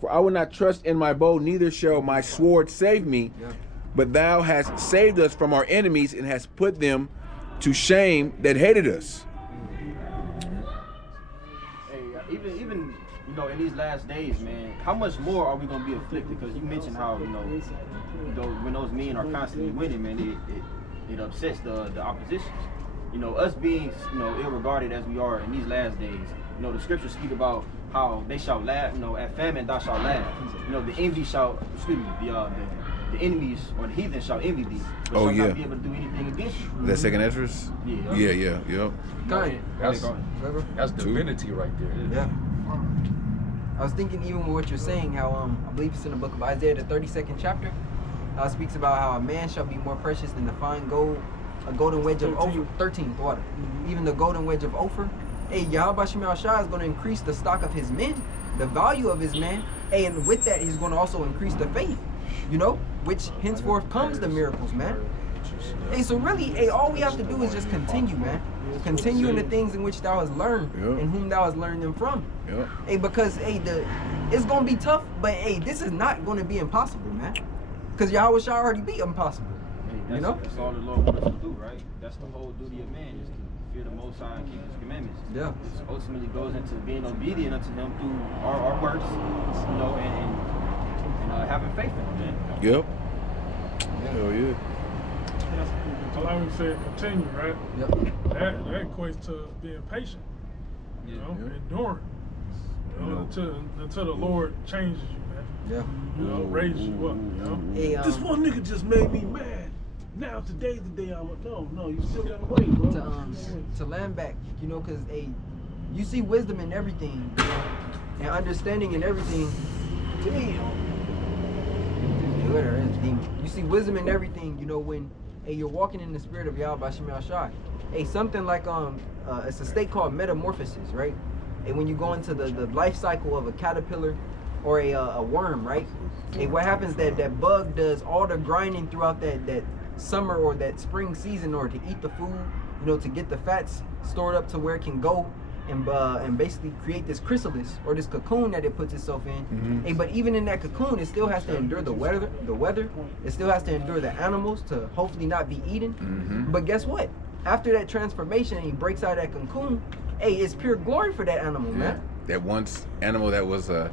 For I will not trust in my bow, neither shall my sword save me. Yeah. But thou hast saved us from our enemies and hast put them to shame that hated us. Hey, even you know, in these last days, man, how much more are we gonna be afflicted? Because you mentioned how when those men are constantly winning, man, it upsets the opposition. You know, us being ill-regarded as we are in these last days. You know, the scriptures speak about how they shall laugh. You know, at famine thou shalt laugh. You know, the envy shall, the enemies or the heathen shall envy thee, but shall not be able to do anything against you. That second Esdras? Yeah. That's divinity right there. Yeah. I was thinking even with what you're saying, how I believe it's in the book of Isaiah, the 32nd chapter, how it speaks about how a man shall be more precious than the fine gold, a golden wedge of Ophir, 13th water. Even the golden wedge of Ophir. Hey, Yahweh Shemel Shah is going to increase the stock of his men, the value of his man, and with that, he's going to also increase the faith, which henceforth comes the miracles, man. Hey, so really, hey, all we have to do is just continue, man. Continue in the things in which thou hast learned and whom thou hast learned them from. Hey, because, hey, it's going to be tough, but, hey, this is not going to be impossible, man. Because Yahweh shall already be impossible. Hey, that's all the Lord wants us to do, right? That's the whole duty of man, is to fear the Most High and keep His commandments. Yeah. This ultimately goes into being obedient unto Him through our works, and having faith in Him, man. Yep. Hell yeah. Like we said, continue, right? Yep. That equates to being patient, enduring, until the Lord changes you, man. Yeah. Raises you up, Hey, this one nigga just made me mad. Now today's the day I'm no, you still gotta wait, bro. To land back, because you see wisdom in everything, and understanding in everything. You see wisdom in everything, when you're walking in the spirit of Yahweh Shemel Shai. Something like it's a state called metamorphosis, right? And when you go into the life cycle of a caterpillar or a worm, right? What happens that bug does all the grinding throughout that summer or that spring season, or to eat the food, to get the fats stored up to where it can go and basically create this chrysalis or this cocoon that it puts itself in. But even in that cocoon, it still has to endure the weather. It still has to endure the animals to hopefully not be eaten. But guess what? After that transformation and he breaks out of that cocoon, it's pure glory for that animal, man. That once animal that was a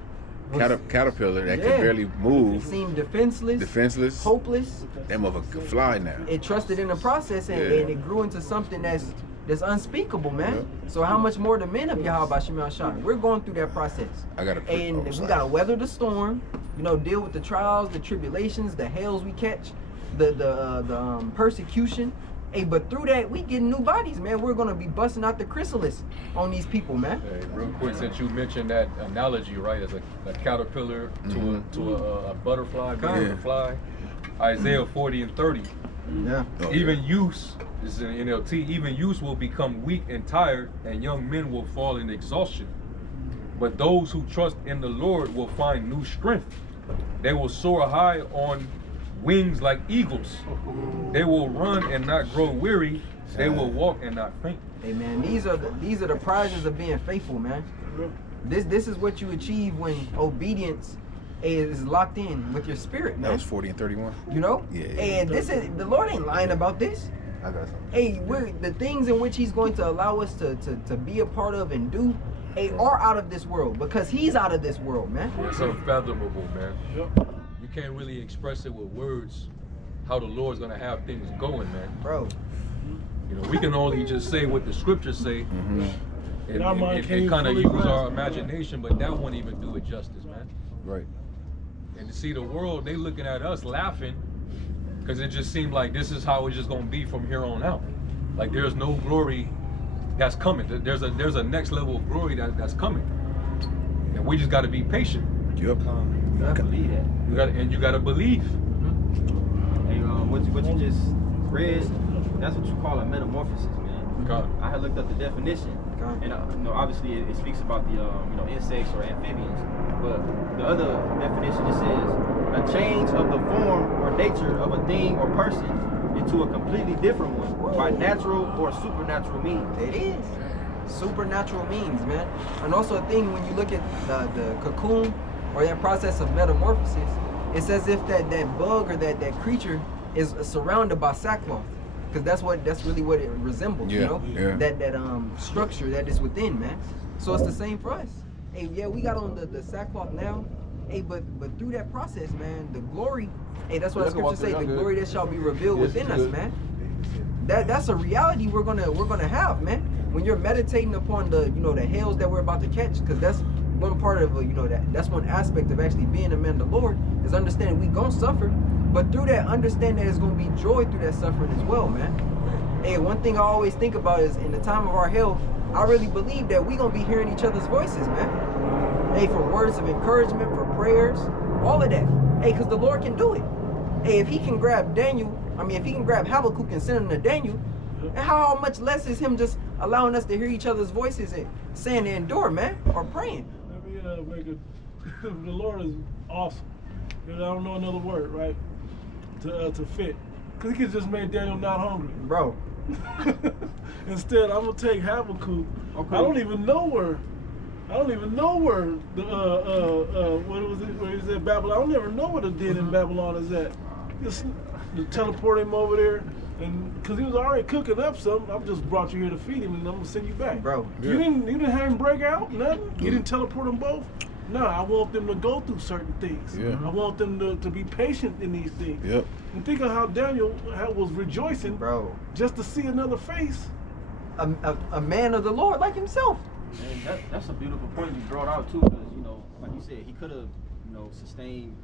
caterpillar that could barely move. It seemed defenseless, hopeless. That motherfucker could fly now. It trusted in the process and it grew into something that's unspeakable, man. So how much more the men of Yahweh Shemel Shah? We're going through that process. And we gotta weather the storm, deal with the trials, the tribulations, the hails we catch, the persecution. But through that, we get new bodies, man. We're gonna be busting out the chrysalis on these people, man. Hey, real quick, since you mentioned that analogy, right, as a caterpillar to a butterfly, being a fly, Isaiah 40 and 30. Yeah. Even use, this is in NLT, even use will become weak and tired, and young men will fall in exhaustion. But those who trust in the Lord will find new strength. They will soar high on wings like eagles. They will run and not grow weary. They will walk and not faint. Hey man, these are the prizes of being faithful, man. This is what you achieve when obedience is locked in with your spirit, man. That was 40 and 31. Yeah. And this is the Lord ain't lying about this. I got something. Hey, the things in which He's going to allow us to be a part of and do, are out of this world, because He's out of this world, man. It's unfathomable, man. You can't really express it with words how the Lord's gonna have things going, man. Bro. We can only just say what the scriptures say and kind of use our imagination, but that won't even do it justice, man. Right. And to see the world, they looking at us laughing because it just seemed like this is how it's just gonna be from here on out. Like there's no glory that's coming. There's a next level of glory that's coming, and we just got to be patient. Yep. You gotta believe that. You gotta believe. Hey, what you just read, that's what you call a metamorphosis, man. God. I had looked up the definition, and obviously it speaks about the insects or amphibians, but the other definition, it says a change of the form or nature of a thing or person into a completely different one by natural or supernatural means. It is supernatural means, man. And also a thing when you look at the cocoon, or that process of metamorphosis, it's as if that bug or that creature is surrounded by sackcloth, because that's really what it resembles. Yeah, you know, yeah. that structure that is within, man. So it's the same for us. Hey, yeah, we got on the sackcloth now. Hey, but through that process, man, the glory. Hey, that's what the scripture say. The glory that shall be revealed within us, man. That's a reality we're gonna have, man. When you're meditating upon the the hells that we're about to catch, because that's one part of that's one aspect of actually being a man of the Lord, is understanding we gonna suffer, but through that understanding there's gonna be joy through that suffering as well, man. Hey, one thing I always think about is in the time of our hell, I really believe that we gonna be hearing each other's voices, man. Hey, for words of encouragement, for prayers, all of that. Hey, because the Lord can do it. Hey, if he can grab if he can grab Habakkuk and send him to Daniel, and how much less is him just allowing us to hear each other's voices and saying to endure, man, or praying. The Lord is awesome. I don't know another word, right? To fit. Because he could just make Daniel not hungry. Bro. Instead, I'm going to take Habakkuk. Okay. I don't even know where the, what was it, where he's at Babylon. I don't ever know what it did in Babylon is at. Just to teleport him over there. And because he was already cooking up something, I just brought you here to feed him, and I'm gonna send you back, bro. Yeah. You didn't have him break out, nothing. You didn't teleport them both. No, I want them to go through certain things. Yeah. I want them to be patient in these things. Yep. And think of how Daniel was rejoicing, bro, just to see another face, a man of the Lord like himself. Man, that's a beautiful point you brought out too, because like you said, he could have sustained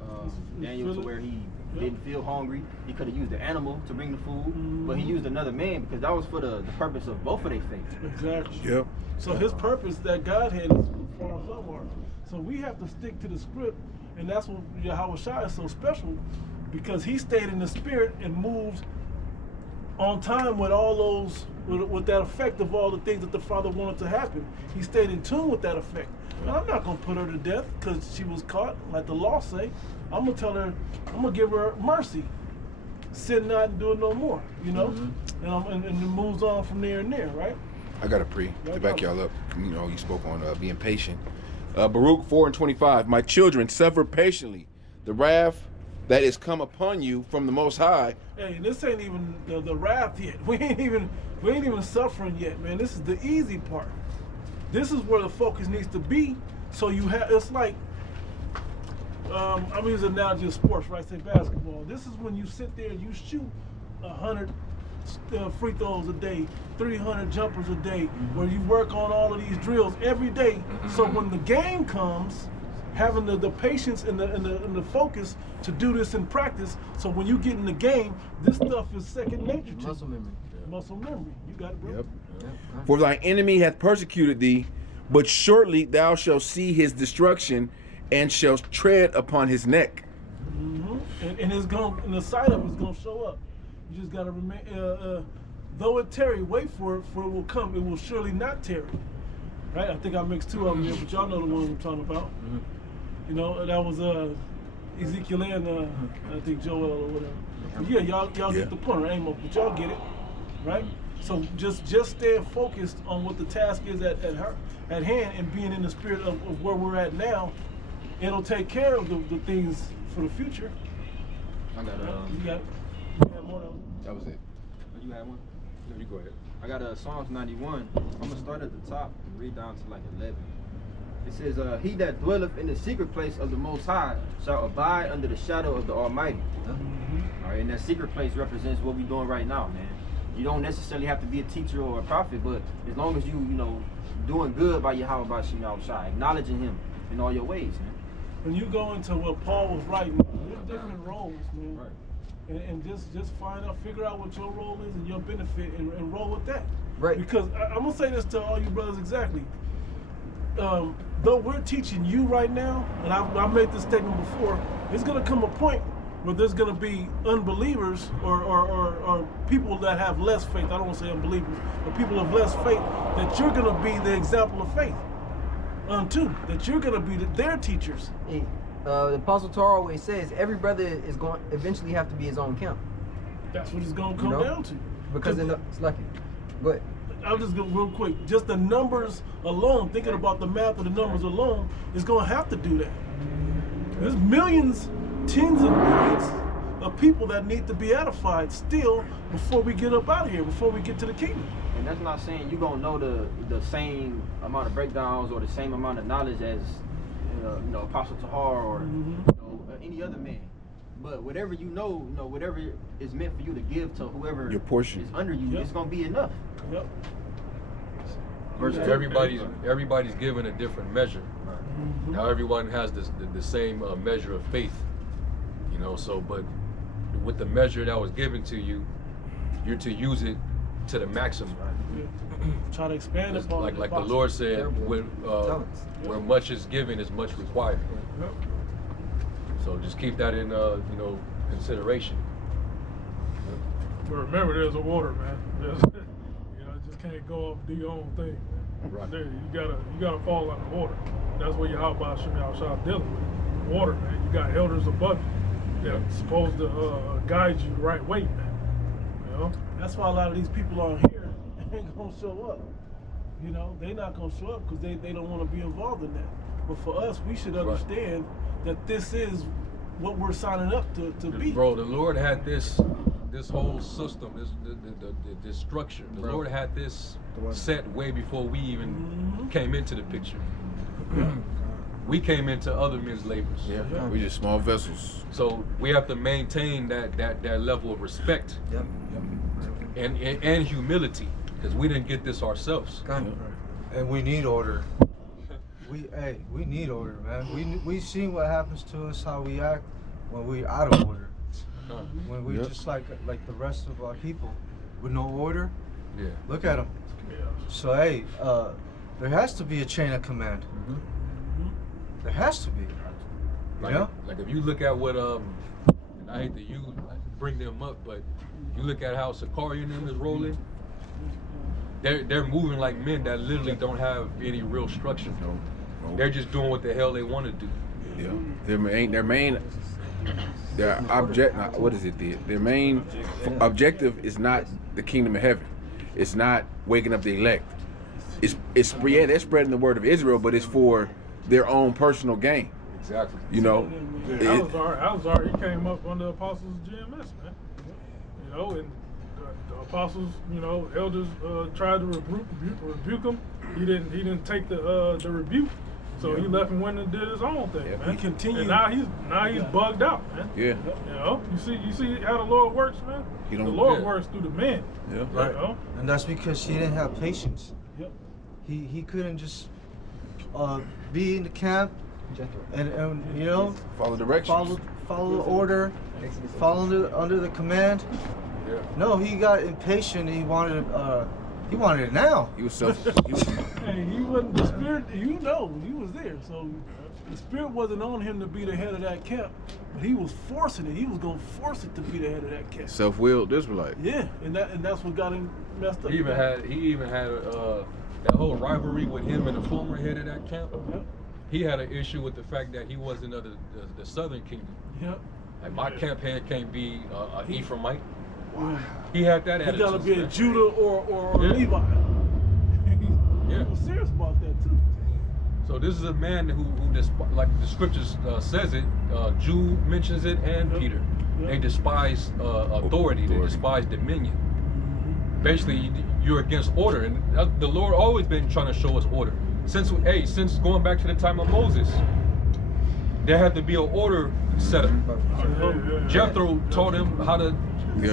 Daniel to where he didn't feel hungry. He could have used the animal to bring the food, but he used another man because that was for the purpose of both of their faith. Exactly. Yep. So his purpose that God had is far somewhere. So we have to stick to the script, and that's what Yahweh Shai is so special, because he stayed in the spirit and moved on time with all those, with that effect of all the things that the Father wanted to happen. He stayed in tune with that effect. Now, I'm not going to put her to death because she was caught, like the law say. I'm going to tell her, I'm going to give her mercy. Sin not and do it no more, and it moves on from there and there, right? I got to back y'all up. You spoke on being patient. Baruch 4:25. My children, suffer patiently the wrath that is come upon you from the Most High. Hey, this ain't even the wrath yet. We ain't even suffering yet, man. This is the easy part. This is where the focus needs to be. So it's like, I'm using an analogy of sports, right? Say basketball. This is when you sit there and you shoot 100 free throws a day, 300 jumpers a day, where you work on all of these drills every day. So when the game comes, having the patience and the focus to do this in practice, so when you get in the game, this stuff is second nature to Muscle memory. Muscle memory. You got it, bro. Yep. For thy enemy hath persecuted thee, but shortly thou shalt see his destruction, and shalt tread upon his neck. And it's and the sight of it's gonna show up. You just gotta remain. Though it tarry, wait for it will come. It will surely not tarry. Right? I think I mixed two of them here, but y'all know the ones I'm talking about. That was Ezekiel and I think Joel or whatever. But yeah, y'all get the point, right? But y'all get it, right? So just staying focused on what the task is at hand, and being in the spirit of where we're at now, it'll take care of the things for the future. I got you got more of them. That was it. You had one? No, you go ahead. I got Psalms 91. I'm gonna start at the top and read down to like 11. It says, "He that dwelleth in the secret place of the Most High shall abide under the shadow of the Almighty." All right, and that secret place represents what we're doing right now, man. You don't necessarily have to be a teacher or a prophet, but as long as you doing good by Yahweh by Shemel Shai, acknowledging Him in all your ways, man. When you go into what Paul was writing, there's different roles, man. Right. And just figure out what your role is and your benefit, and roll with that. Right. Because I'm gonna say this to all you brothers exactly. Though we're teaching you right now, and I've made this statement before, there's gonna come a point where there's gonna be unbelievers or people that have less faith. I don't want to say unbelievers, but people of less faith, that you're gonna be the example of faith unto. That you're gonna be their teachers. Hey, the Apostle Torah always says every brother is going to eventually have to be his own camp. That's what it's gonna come down to. Because it's lucky. Go ahead. I'll just go real quick. Just the numbers alone, thinking about the math of the numbers alone, is gonna have to do that. There's millions, tens of millions of people that need to be edified still before we get up out of here, before we get to the kingdom. And that's not saying you're gonna know the same amount of breakdowns or the same amount of knowledge as Apostle Tahar or any other man. But whatever you know, whatever is meant for you to give to whoever Your portion is under you, it's gonna be enough. Yep. Everybody's given a different measure. Now everyone has the same measure of faith, So, but with the measure that was given to you, you're to use it to the maximum. Try to expand upon like the Lord said, where much is given is much required. Yep. So just keep that in consideration. But remember, there's a order, man. Just can't go off do your own thing, man. Right. There, you gotta fall under order. That's what Yahweh Shah dealing with. Order, man. You got elders above you that's supposed to guide you the right way, man. That's why a lot of these people on here ain't gonna show up. They not gonna show up because they don't want to be involved in that. But for us, we should understand that this is what we're signing up to be. Bro, the Lord had this whole system, this structure. The Lord had this set way before we even came into the picture. We came into other men's labors. Yeah, we just small vessels. So we have to maintain that level of respect and humility, because we didn't get this ourselves. And we need order. We need order, man. We seen what happens to us, how we act when we're out of order. When we're just like the rest of our people with no order. Yeah. Look at them. So there has to be a chain of command. There has to be. Like if you look at what and I hate to bring them up, but you look at how Sakari and them is rolling. They're moving like men that literally don't have any real structure. No. They're just doing what the hell they want to do. Yeah. Their main objective is not the kingdom of heaven. It's not waking up the elect. They're spreading the word of Israel, but it's for their own personal gain. Exactly. Alazar, he came up under the apostles' GMS, man. And the apostles, elders tried to rebuke him. He didn't take the rebuke. So he left and went and did his own thing, man. He continued. And now he's bugged out, man. Yeah. You see how the Lord works, man. The Lord works through the men. Yeah. Right. And that's because he didn't have patience. Yep. He couldn't just be in the camp and follow directions. Follow the order, follow under the command. Yeah. No, he got impatient and he wanted it now. He was self. Hey, he wasn't the spirit. He was there. So the spirit wasn't on him to be the head of that camp, but he was forcing it. He was gonna force it to be the head of that camp. Self-willed Israelite. Yeah, and that's what got him messed up. He even had that whole rivalry with him and the former head of that camp. Yep. He had an issue with the fact that he wasn't of the southern kingdom. Yep. Like my camp head can't be an Ephraimite. Wow. He had that attitude. He gotta be a Judah or Levi. He was serious about that too. So this is a man who like the scriptures says it, Jude mentions it, and Peter. They despise authority. They despise dominion. Basically, you're against order, and the Lord always been trying to show us order. Since going back to the time of Moses, there had to be an order set up. Jethro taught him how to. If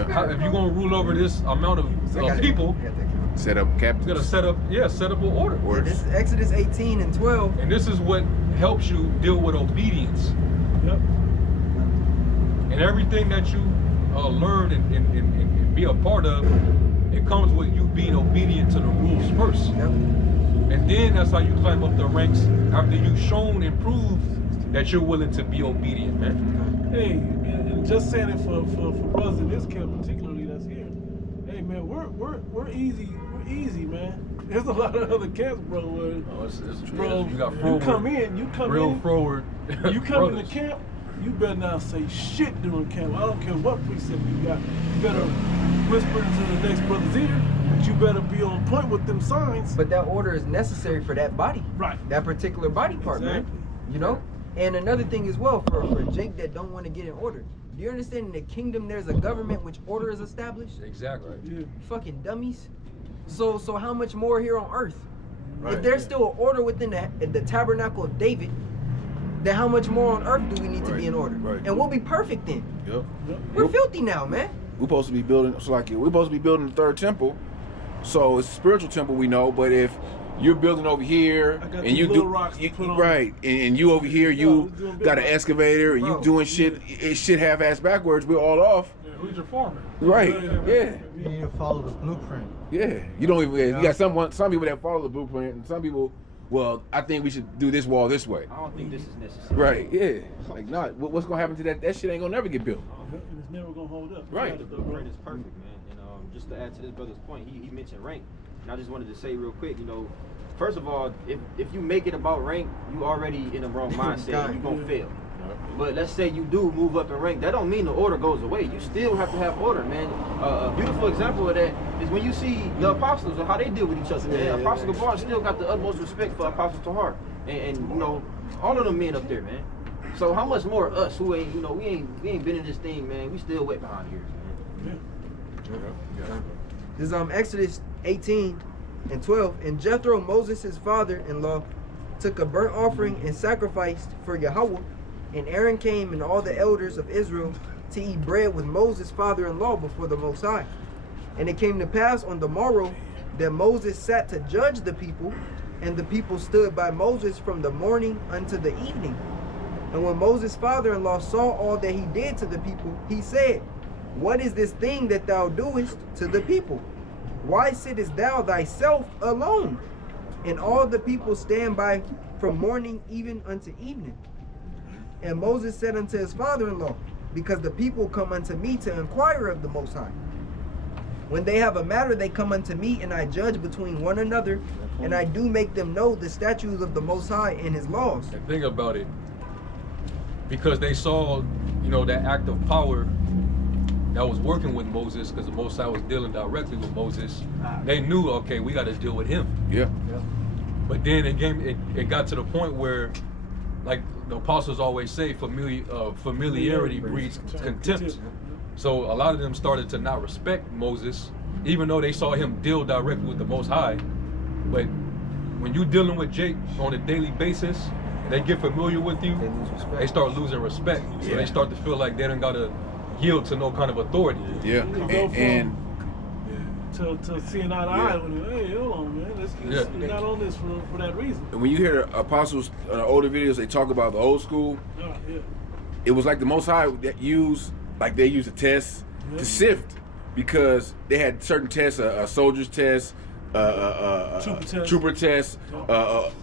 you're gonna rule over this amount of people, set up captains. You gotta set up an order. Yeah, this is Exodus 18 and 12. And this is what helps you deal with obedience. Yep. And everything that you learn and be a part of, it comes with you being obedient to the rules first. Yep. And then that's how you climb up the ranks after you've shown and proved that you're willing to be obedient, man. Hey, and just saying it for brothers in this camp particularly that's here. Hey man, we're easy, man. There's a lot of other camps, bro. Bro, you got you forward, come in, real forward. You come in the camp, you better not say shit during camp. I don't care what precept you got. You better whisper into the next brother's ear, but you better be on point with them signs. But that order is necessary for that body. Right. That particular body part, man. Exactly. You know? And another thing as well, for Jake that don't want to get in order. Do you understand in the kingdom there's a government which order is established? Exactly. Yeah. Fucking dummies. So how much more here on earth? Right. If there's still an order within the tabernacle of David, then how much more on earth do we need to be in order? Right. And we'll be perfect then. Yep. We're filthy now, man. We're supposed to be building. So like we're supposed to be building the third temple. So it's a spiritual temple, we know. But if you're building over here I got and these you little do rocks to put on. right, and you over here, you it's doing big got an rocks. excavator and you Bro, doing shit. It shit half-ass backwards. We're all off. Yeah, who's your foreman? Right. Yeah. You need to follow the blueprint. Yeah. You don't even. You got some people that follow the blueprint, and some people. Well, I think we should do this wall this way. I don't think this is necessary. Right. Yeah. Like, not. What's gonna happen to that? That shit ain't gonna never get built. And it's never gonna hold up. Right. The blueprint is perfect, man. And just to add to this brother's point, he mentioned rank, and I just wanted to say real quick, first of all, if you make it about rank, you already in the wrong mindset. You're gonna fail. But let's say you do move up in rank, that don't mean the order goes away. You still have to have order, man. A beautiful example of that is when you see the apostles and how they deal with each other, man. Apostle Gabar still got the utmost respect for Apostle Tahar. And all of them men up there, man. So how much more us who ain't, we ain't been in this thing, man. We still wet behind here, man. This is Exodus 18:12. And Jethro, Moses' father-in-law, took a burnt offering and sacrificed for Yahweh. And Aaron came and all the elders of Israel to eat bread with Moses' father-in-law before the Most High. And it came to pass on the morrow that Moses sat to judge the people, and the people stood by Moses from the morning unto the evening. And when Moses' father-in-law saw all that he did to the people, he said, What is this thing that thou doest to the people? Why sittest thou thyself alone? And all the people stand by from morning even unto evening. And Moses said unto his father-in-law, Because the people come unto me to inquire of the Most High. When they have a matter, they come unto me, and I judge between one another, and I do make them know the statutes of the Most High and his laws. And think about it, because they saw, that act of power that was working with Moses, because the Most High was dealing directly with Moses. They knew, okay, we got to deal with him. Yeah. But then it got to the point where, like the apostles always say, familiarity breeds contempt. So a lot of them started to not respect Moses, even though they saw him deal directly with the Most High. But when you're dealing with Jake on a daily basis, and they get familiar with you, they start losing respect. So they start to feel like they don't gotta yield to no kind of authority. Yeah. And to seeing eye to eye with him. Hey, hold on, man. We're not on this for that reason. when you hear the apostles in the older videos, they talk about the old school. Yeah. It was like the Most High that they used a test to sift, because they had certain tests, a soldier's test, trooper test,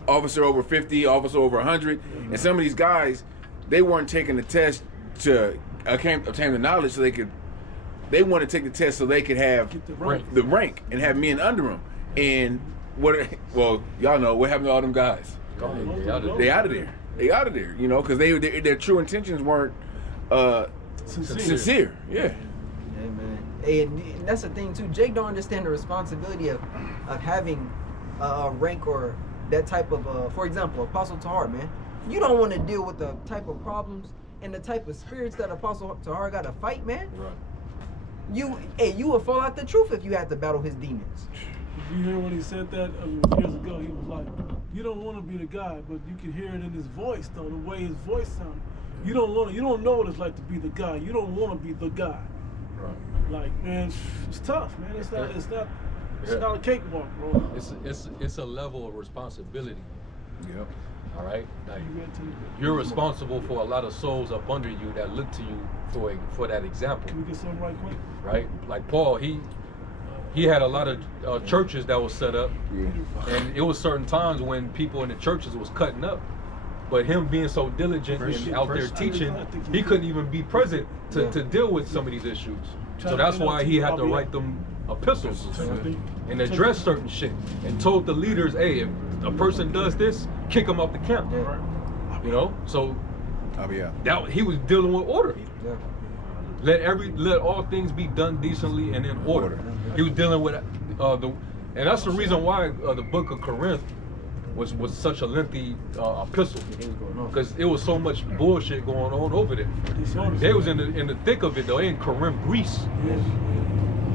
officer over 50, officer over 100, and some of these guys, they weren't taking the test to obtain the knowledge, so they want to take the test so they could have the rank and have men under them. And y'all know what happened to all them guys. They out of there. They out of there, because their true intentions weren't sincere. Yeah. Yeah, man. And that's the thing too. Jake don't understand the responsibility of having a rank or that type of. For example, Apostle Tahar, man. You don't want to deal with the type of problems and the type of spirits that Apostle Tahar got to fight, man. Right. You would fall out the truth if you had to battle his demons. Did you hear when he said that years ago? He was like, "You don't want to be the guy, but you can hear it in his voice, though. The way his voice sounded. You don't know what it's like to be the guy. You don't want to be the guy. Right. Like, man, it's tough, man. It's not a cakewalk, bro. It's a level of responsibility. Yep. All right. Like, you're responsible for a lot of souls up under you that look to you for that example. Can we get something right quick? Right. Like Paul, he had a lot of churches that was set up, and it was certain times when people in the churches was cutting up. But him being so diligent and out there teaching, he couldn't even be present to deal with some of these issues. So that's why he had to write them epistles and address certain shit and told the leaders, hey, if a person does this, kick him off the camp. So that he was dealing with order. Let all things be done decently and in order. He was dealing with and that's the reason why the book of Corinth was such a lengthy epistle, It was going on. because it was so much bullshit going on over there. They was in the thick of it though. They in Corinth, Greece.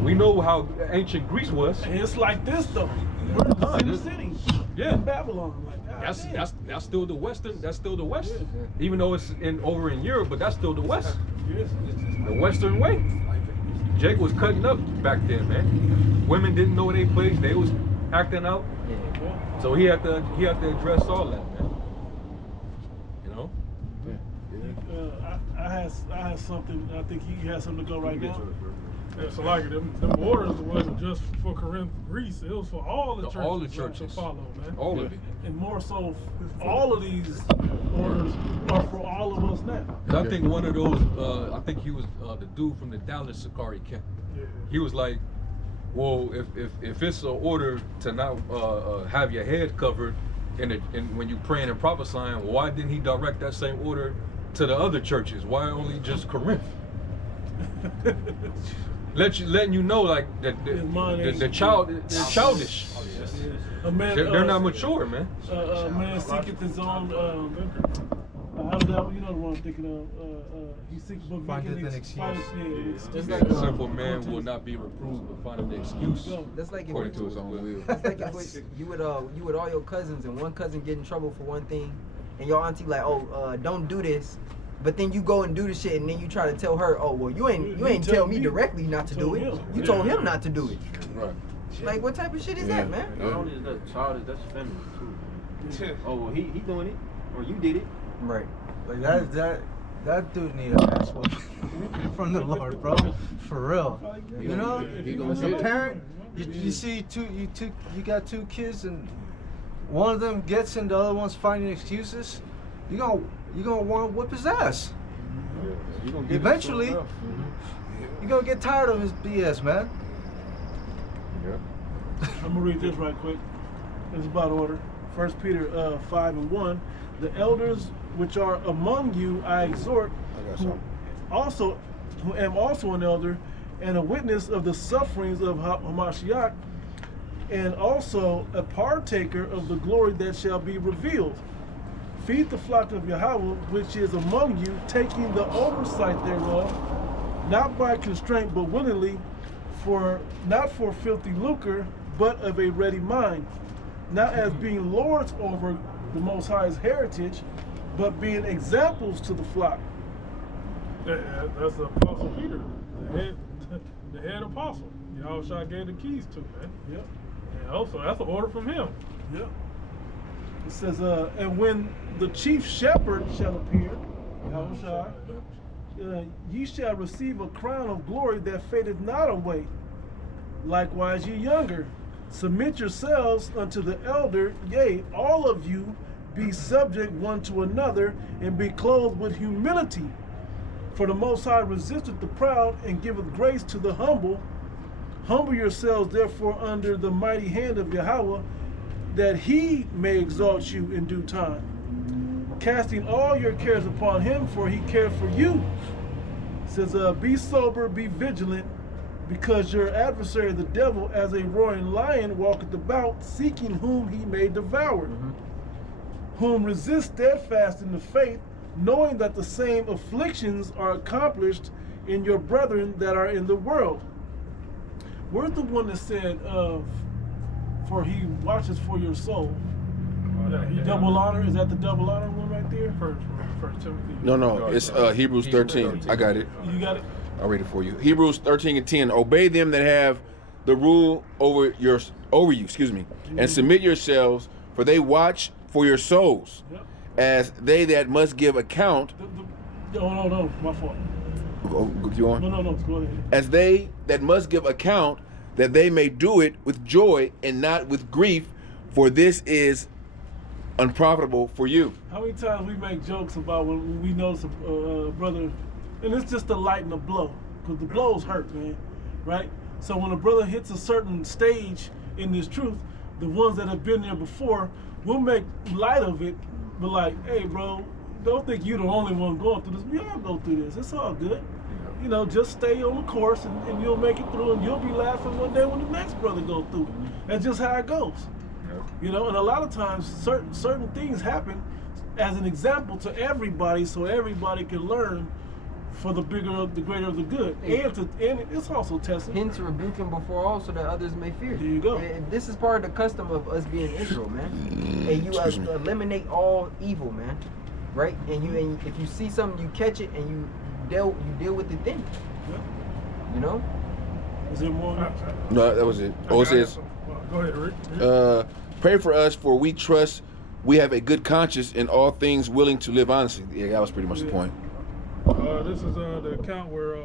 We know how ancient Greece was. And it's like this though. We're in the city. Yeah. In Babylon. Like, That's still the Western. That's still the West. Yeah. Even though it's over in Europe, but that's still the West. Yes. The Western way. Jake was cutting up back then, man. Women didn't know their place. They was acting out. Yeah. So he had to address all that, man. You know. I had something. I think he has something to go right now. Yeah, so like them orders wasn't just for Corinth, Greece. It was for all the churches. All the to churches. follow, man. All of it. And more so, all of these orders are for all of us now. 'Cause I think one of those, I think he was the dude from the Dallas Sakari camp. Yeah. He was like, well, if it's an order to not have your head covered when you praying and prophesying, why didn't he direct that same order to the other churches? Why only just Corinth? Letting you know like that they're childish. A man, They're not mature, man. A man seeketh his own. How did that? You know the one I'm thinking of. He seeks but Findeth an making excuse. It's Yeah, like, a simple man will not be reproved but find an excuse That's like if according to his own will. That's like if you with all your cousins and one cousin get in trouble for one thing, and your auntie like, oh, don't do this, but then you go and do the shit, and then you try to tell her, oh, well, you ain't tell me directly not to do it. You told him not to do it. Right. Like, what type of shit is that, man? Not only is that childish, that's feminine too. Oh well, he doing it, or you did it. Right. Like that dude need a ass whooping from the Lord, bro. For real. You know, He gonna as get a it. parent, you see you got two kids and one of them gets and the other one's finding excuses. You gonna want to whip his ass. You gonna get Eventually, it. you're gonna get tired of his BS, man. I'm gonna read this right quick. It's about order. 1 Peter 5:1. The elders which are among you I exhort, who am also an elder and a witness of the sufferings of Hamashiach, and also a partaker of the glory that shall be revealed. Feed the flock of Yahweh which is among you, taking the oversight thereof, not by constraint but willingly, not for filthy lucre, but of a ready mind, not as being lords over the Most High's heritage, but being examples to the flock. Yeah, that's the Apostle Peter, the head apostle. Yahushua gave the keys to, man. Yep. And also, that's an order from him. Yep. It says, and when the chief shepherd shall appear, Yahushua, ye shall receive a crown of glory that fadeth not away. Likewise, ye younger, submit yourselves unto the elder, yea, all of you be subject one to another, and be clothed with humility. For the Most High resisteth the proud, and giveth grace to the humble. Humble yourselves therefore under the mighty hand of Yahweh, that he may exalt you in due time. Casting all your cares upon him, for he cares for you. It says, be sober, be vigilant, because your adversary the devil, as a roaring lion, walketh about, seeking whom he may devour. Whom resist steadfast in the faith, knowing that the same afflictions are accomplished in your brethren that are in the world. Where's the one that said, for he watches for your soul? Double honor, is that the double honor one right there? First Timothy. No, it's Hebrews 13. I got it. You got it? I'll read it for you. Hebrews 13:10. Obey them that have the rule over you, and submit yourselves, for they watch for your souls, as they that must give account. No, my fault. Go on. No, go ahead. As they that must give account, that they may do it with joy and not with grief, for this is unprofitable for you. How many times we make jokes about when we notice a brother, and it's just to lighten the blow, because the blows hurt, man, right? So when a brother hits a certain stage in this truth, the ones that have been there before will make light of it, but like, hey, bro, don't think you're the only one going through this. We all go through this. It's all good. You know, just stay on the course and you'll make it through, and you'll be laughing one day when the next brother goes through it. That's just how it goes. You know, and a lot of times certain things happen as an example to everybody, so everybody can learn for the greater the good, and it's also testing. Hence, rebuke him before all, so that others may fear. There you go. And this is part of the custom of us being Israel, man. And you eliminate all evil, man. Right? And if you see something, you catch it, and you deal with it then. Yeah. You know. Is there more? No, that was it. Oh, it says, Go ahead, Rick. pray for us, for we trust we have a good conscience in all things, willing to live honestly. Yeah, that was pretty much the point. This is the account where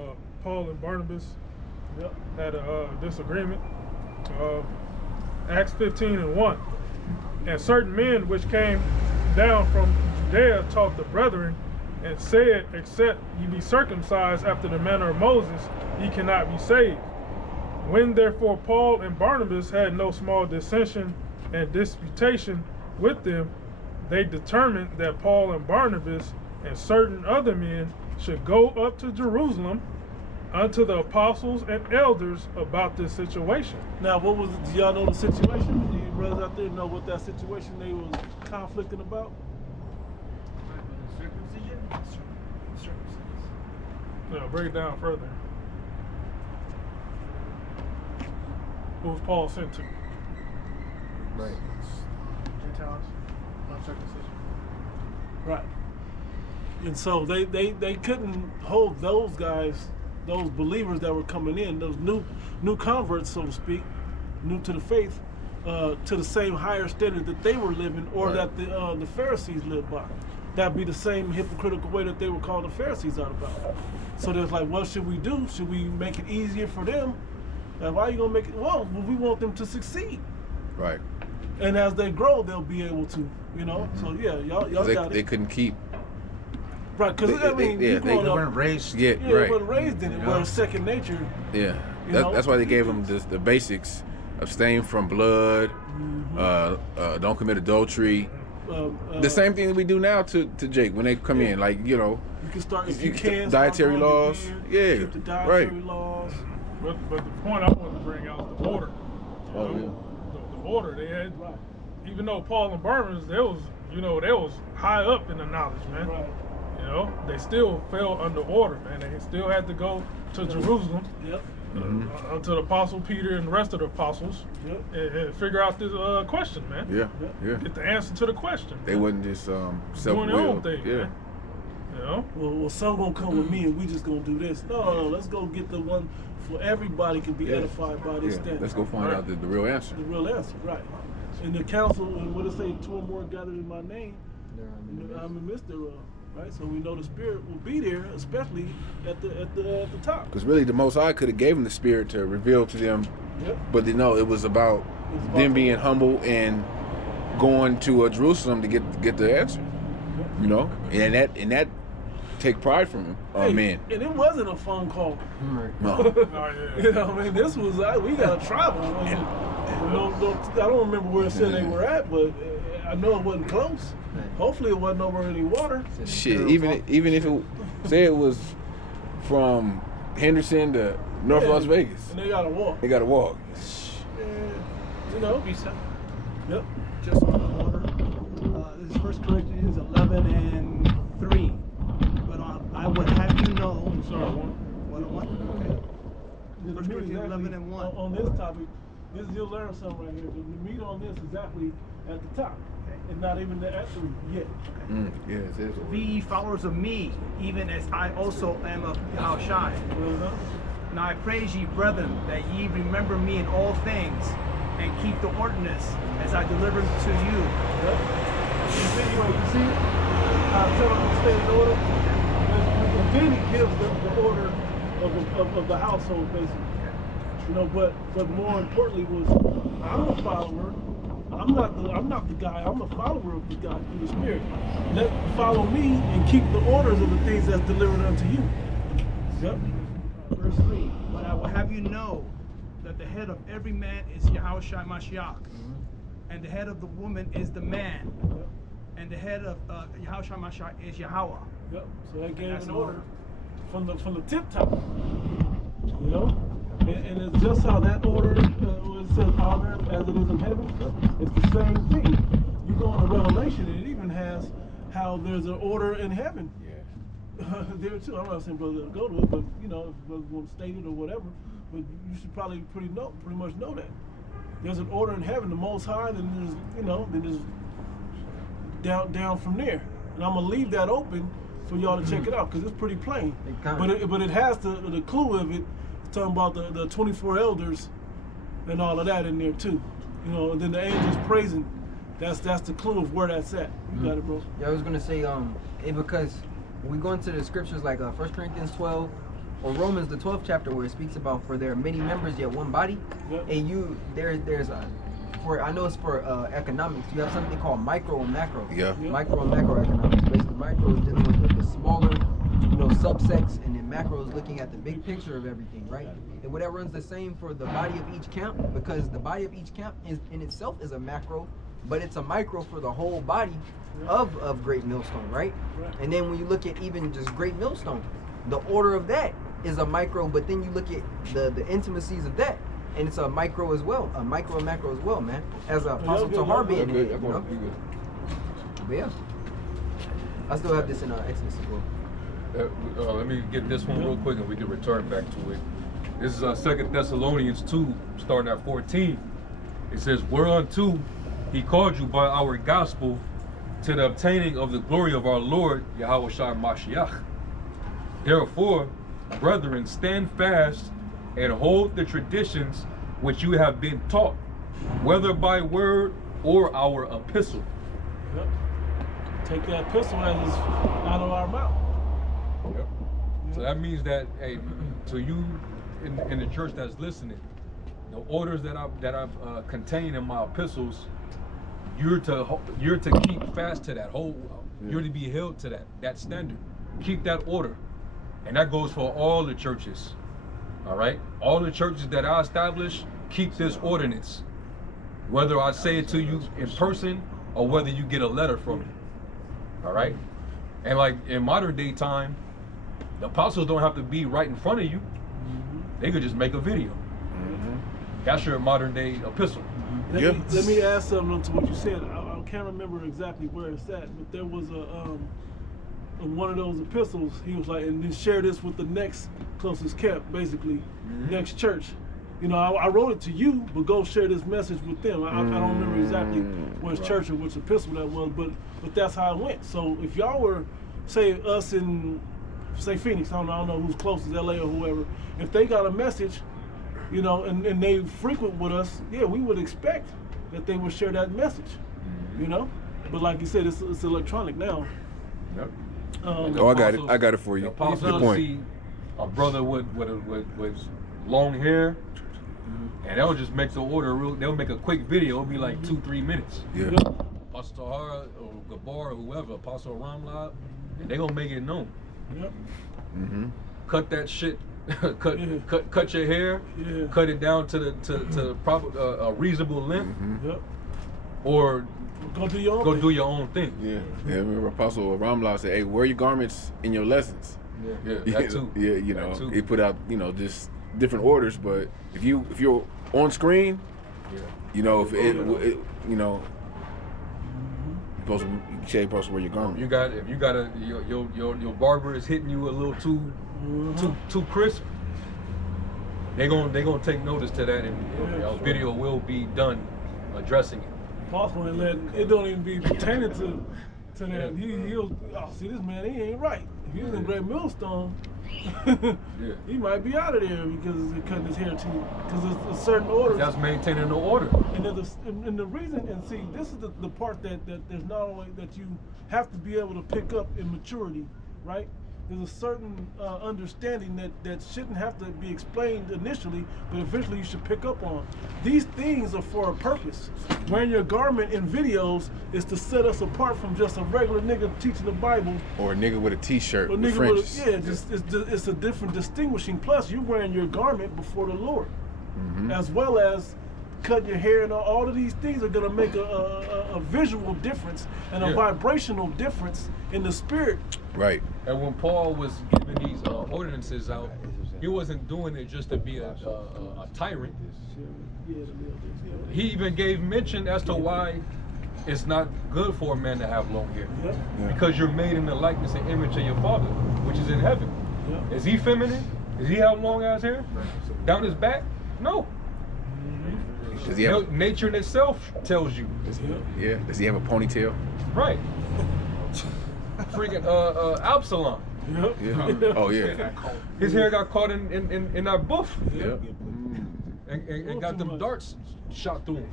Paul and Barnabas had a disagreement. Acts 15:1. And certain men which came down from Judea taught the brethren, and said, except ye be circumcised after the manner of Moses, ye cannot be saved. When therefore Paul and Barnabas had no small dissension and disputation with them, they determined that Paul and Barnabas and certain other men should go up to Jerusalem unto the apostles and elders about this situation. Now, what was it? Do y'all know the situation? Do you brothers out there know what that situation they was conflicting about? Yeah, break it down further. Who was Paul sent to? Right. Gentiles, uncircumcision. Right. And so they couldn't hold those guys, those believers that were coming in, those new converts, so to speak, new to the faith, to the same higher standard that they were living, or that the Pharisees lived by. That'd be the same hypocritical way that they were calling the Pharisees out about. So there's like, what should we do? Should we make it easier for them? And why are you gonna make it? Well, we want them to succeed. Right. And as they grow, they'll be able to, you know. So yeah, y'all got it. They couldn't keep. Right, because I mean, they weren't raised. Yeah, they right. weren't raised in it. Well, it's second nature. Yeah, You know? that's why they gave them the basics: abstain from blood, don't commit adultery. The same thing that we do now to Jake when they come in, like, you know. You can start if you you can. dietary laws. Keep the dietary laws. But the point I wanted to bring out is the border. Oh, The border they had, even though Paul and Barnabas, they was high up in the knowledge, man. Right. You know, they still fell under order, man. They still had to go to Jerusalem. Yep. To the apostle Peter and the rest of the apostles, and figure out this question, man. Yeah. Get the answer to the question. They wasn't just doing self-willed. their own thing, Yeah. man. You know. Well, some gonna come with me, and we just gonna do this. No. Let's go get the one for everybody can be edified by this standard. Let's go find out the real answer. The real answer, right? And the council, and what it say, 2 or more gathered in my name, I'm in the midst thereof. Right, so we know the Spirit will be there, especially at the top. Because really, the Most High could have gave them the Spirit to reveal to them, but it was about them being humble and going to Jerusalem to get the answer. You know, and that take pride from men. And it wasn't a phone call. No. You know, I mean, this was we got to travel. I don't remember where it said they were at, but I know it wasn't close. Hopefully it wasn't over any water. Shit, even if it say it was from Henderson to North Las Vegas. And they gotta walk. They gotta walk. You know. Yep. Just on the order. This is 1 Corinthians 11:3. But I would have you know. Sorry, 1:1. Okay. 1 Corinthians 11:1. On this topic, you'll learn something right here. The meat on this is exactly at the top. And not even the answer yet. Yes, it is. Be ye followers of me, even as I also am of Yahushua. Now I praise ye, brethren, that ye remember me in all things, and keep the ordinance as I delivered to you. You see it? I tell them to stay in order. And then he gives the order of the household, basically. You know, but more importantly was, I'm a follower. I'm not the guy. I'm a follower of the God through the Spirit. Follow me and keep the orders of the things that's delivered unto you. Yep. Verse 3. But I will have you know that the head of every man is Yahushua Mashiach, and the head of the woman is the man, and the head of Yahushua Mashiach is Yahweh. Yep. So that gave an order from the tip top. You know. And it's just how that order it says on earth as it is in heaven. It's the same thing. You go into Revelation, and it even has how there's an order in heaven. Yeah. There too. I'm not saying brother go to it, but you know, if brother want to state it or whatever, but you should probably pretty much know that. There's an order in heaven, the Most High, then there's, you know, then there's down from there. And I'm gonna leave that open for y'all to check it out, because it's pretty plain. But it has the clue of it. It's talking about the 24 elders and all of that in there too. You know, and then the angels praising. That's the clue of where that's at. You got it, bro. Yeah, I was gonna say, because when we go into the scriptures like 1 Corinthians 12 or Romans the 12th chapter, where it speaks about for there are many members yet one body, and there's for I know it's for economics. You have something called micro and macro. Yeah. Micro and macro economics. Basically, micro is dealing with the smaller, you know, subsects, and then macro is looking at the big picture of everything, right? And what that runs the same for the body of each camp, because the body of each camp is in itself is a macro, but it's a micro for the whole body of Great Millstone, right? And then when you look at even just Great Millstone, the order of that is a micro, but then you look at the intimacies of that, and it's a micro as well, a micro and macro as well, man. As Apostle Tahar being in it, you know? But yeah, I still have this in Exodus as well. Let me get this one real quick and we can return back to it. This is 2 Thessalonians 2, starting at 14. It says, whereunto he called you by our gospel to the obtaining of the glory of our Lord, Yahweh Shai Mashiach. Therefore, brethren, stand fast and hold the traditions which you have been taught, whether by word or our epistle. Yep. Take that epistle as is out of our mouth. Yep. So that means that, hey, to you in the church that's listening, the orders that I've contained in my epistles, you're to keep fast to that whole. You're to be held to that standard. Keep that order, and that goes for all the churches. All right, all the churches that I establish, keep this ordinance. Whether I say it to you in person or whether you get a letter from me. All right, and like in modern day time, the apostles don't have to be right in front of you. They could just make a video. That's your modern day epistle. Let me add something to what you said. I can't remember exactly where it's at, but there was one of those epistles. He was like, and then share this with the next closest camp, basically, next church. You know, I wrote it to you, but go share this message with them. I don't remember exactly which church or which epistle that was, but that's how it went. So if y'all were, say us in, say Phoenix, I don't know who's closest, LA or whoever, if they got a message, you know, and they frequent with us, yeah, we would expect that they would share that message, you know. But like you said, it's electronic now. Yep. I got it for you. The apostles see a brother with long hair, and they'll just make the order real. They'll make a quick video. It'll be like 2-3 minutes. Yeah. Apostle Tahara or Gabar or whoever, Apostle Ramlab, and they gonna make it known. Yep. Cut that shit. cut your hair. Yeah. Cut it down to the proper a reasonable length. Yep. Or go do your own thing. Yeah. Yeah. Remember Apostle Ramlab said, "Hey, wear your garments in your lessons." Yeah. That too. Yeah. You know, he put out, you know, just different orders, but if you're on screen, you know, if it you know, you supposed to wear your garment. If you got your barber is hitting you a little too crisp, they gonna take notice to that, and a video will be done addressing it. Possible and let it don't even be pertaining to that. He'll see this man, he ain't right. If he was in Great Millstone, he might be out of there because they're cutting his hair too. Because there's a certain order. That's maintaining the order. And the reason, and see, this is the part that there's not only that you have to be able to pick up in maturity, right? There's a certain understanding that shouldn't have to be explained initially, but eventually you should pick up on. These things are for a purpose. Wearing your garment in videos is to set us apart from just a regular nigga teaching the Bible. Or a nigga with a t-shirt Or with nigga fringes. it's a different distinguishing. Plus, you're wearing your garment before the Lord, as well as cutting your hair, and all of these things are gonna make a visual difference and a vibrational difference in the spirit. Right. And when Paul was giving these ordinances out, He wasn't doing it just to be a tyrant. He even gave mention as to why it's not good for a man to have long hair. Because you're made in the likeness and image of your Father, which is in heaven. Is he feminine? Does he have long ass hair? Down his back? No. Does he have Nature in itself tells you. Yeah. Does he have a ponytail? Right. Freaking Absalom. Yeah. Oh yeah. His hair got caught in that buff. Yeah. And got them darts shot through him.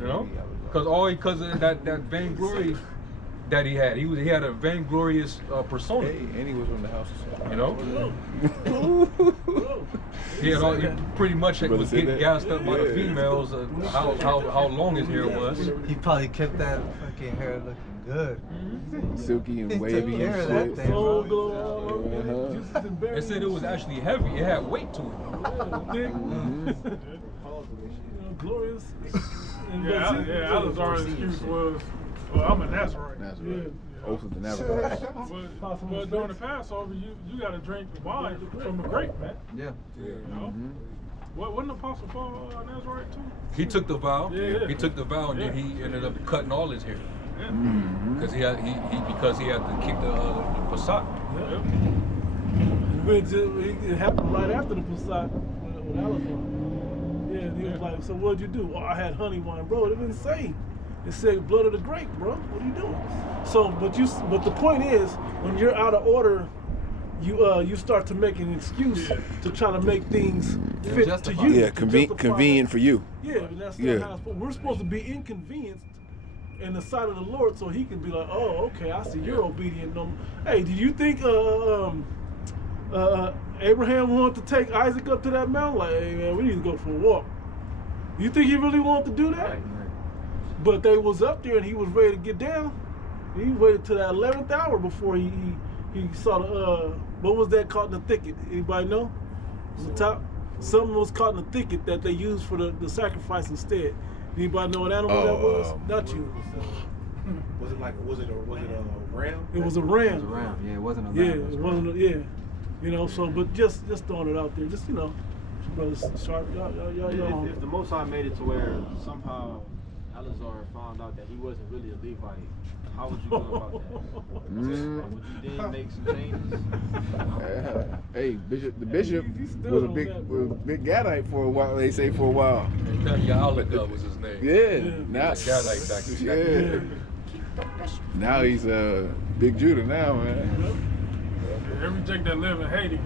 You know? Because of that vainglory that he had. He had a vainglorious persona. Hey, and he was in the house. You know? He pretty much was getting gassed up by the females, how long his hair was. He probably kept that fucking hair looking good. Silky and He wavy took care and of that shit. thing, Full bro. glow all over. They said it was actually heavy. It had weight to it. Glorious. Yeah, Alazar's excuse was, well, I'm a Nazarite. Nazarite. Oath of the Nazarite. But during the Passover, you got to drink wine from a grape, man. Yeah. You know? Wasn't Apostle Paul Nazarite too? He took the vow. Yeah. He took the vow, and then he ended up cutting all his hair because he had to keep the Passat. It happened right after the Passat with Alabama. Yeah, he was like, so what'd you do? Oh, I had honey wine, bro. It didn't say. It said blood of the grape, bro. What are you doing? So, but the point is, when you're out of order, you start to make an excuse to try to make things fit to you. Yeah, to justify convenient for you. Yeah, and that's not how it's supposed. We're supposed to be inconvenienced in the sight of the Lord, so He can be like, "Oh, okay, I see you're obedient." Hey, do you think Abraham wanted to take Isaac up to that mountain? Like, hey man, we need to go for a walk. You think he really wanted to do that? But they was up there and he was ready to get down. He waited till that 11th hour before he saw the what was that caught in the thicket? Anybody know? The top. Something was caught in the thicket that they used for the sacrifice instead. Anybody know what animal that was? Not you. Was it a ram? It was a ram. It was a ram. Yeah, it wasn't a ram. Yeah, it wasn't. Yeah, you know. So, but just throwing it out there. Just brothers, sharp. Y'all. If the Most High made it to where somehow Alazar found out that he wasn't really a Levite, how would you go about that? Would you then make some changes? Hey, the bishop was a big Gadite for a while. They say for a while. Ya'alika was his name. Yeah, now Gadite back then. yeah. Now he's Big Judah now, man. Every Jake that live in Haiti,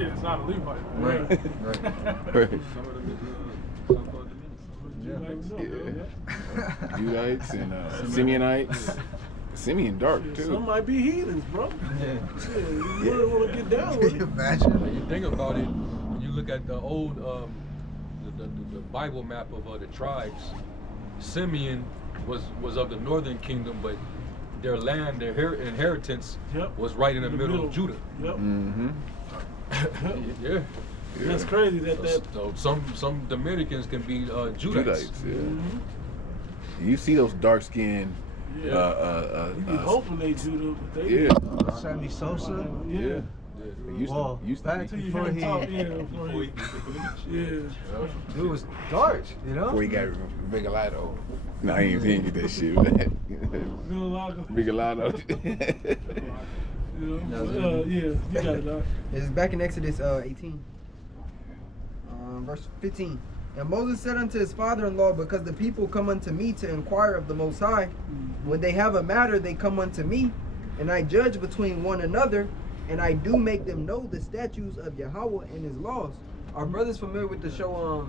it's not a Levite. Right. Right. Some of them is so-called Dominicans. Yeah. Judites and Simeonites. Simeon dark too. Some might be heathens, bro. Yeah. You really want to get down with it. Imagine. When you think about it, when you look at the old the Bible map of the tribes, Simeon was of the northern kingdom, but their land, their inheritance was right in the middle of Judah. Yep. Mm-hmm. Yeah. That's crazy So some Dominicans can be Judites. Judites, yeah. Mm-hmm. You see those dark skinned You be hoping they Judah, but they yeah. Sammy Sosa. Yeah. Used to Until you hear him talk, Dude was dark, you know? before he got Vigalato. No, I ain't even get that shit. Vigalato. You got it, dog. It's back in Exodus 18, verse 15. And Moses said unto his father-in-law, because the people come unto me to inquire of the Most High, when they have a matter, they come unto me, and I judge between one another, and I do make them know the statutes of Yahweh and his laws. Are brothers familiar with the show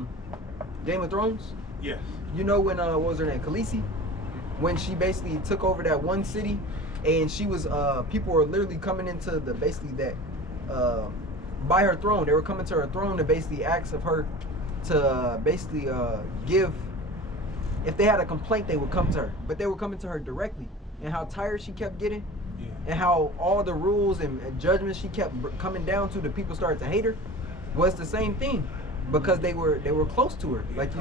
Game of Thrones? Yes. You know when what was her name, Khaleesi? When she basically took over that one city, and she was people were literally coming into the by her throne. They were coming to her throne to basically ask of her to give, if they had a complaint, they would come to her, but they were coming to her directly. And how tired she kept getting, and how all the rules and judgments she kept coming down to, the people started to hate her, was the same thing, because they were close to her. Like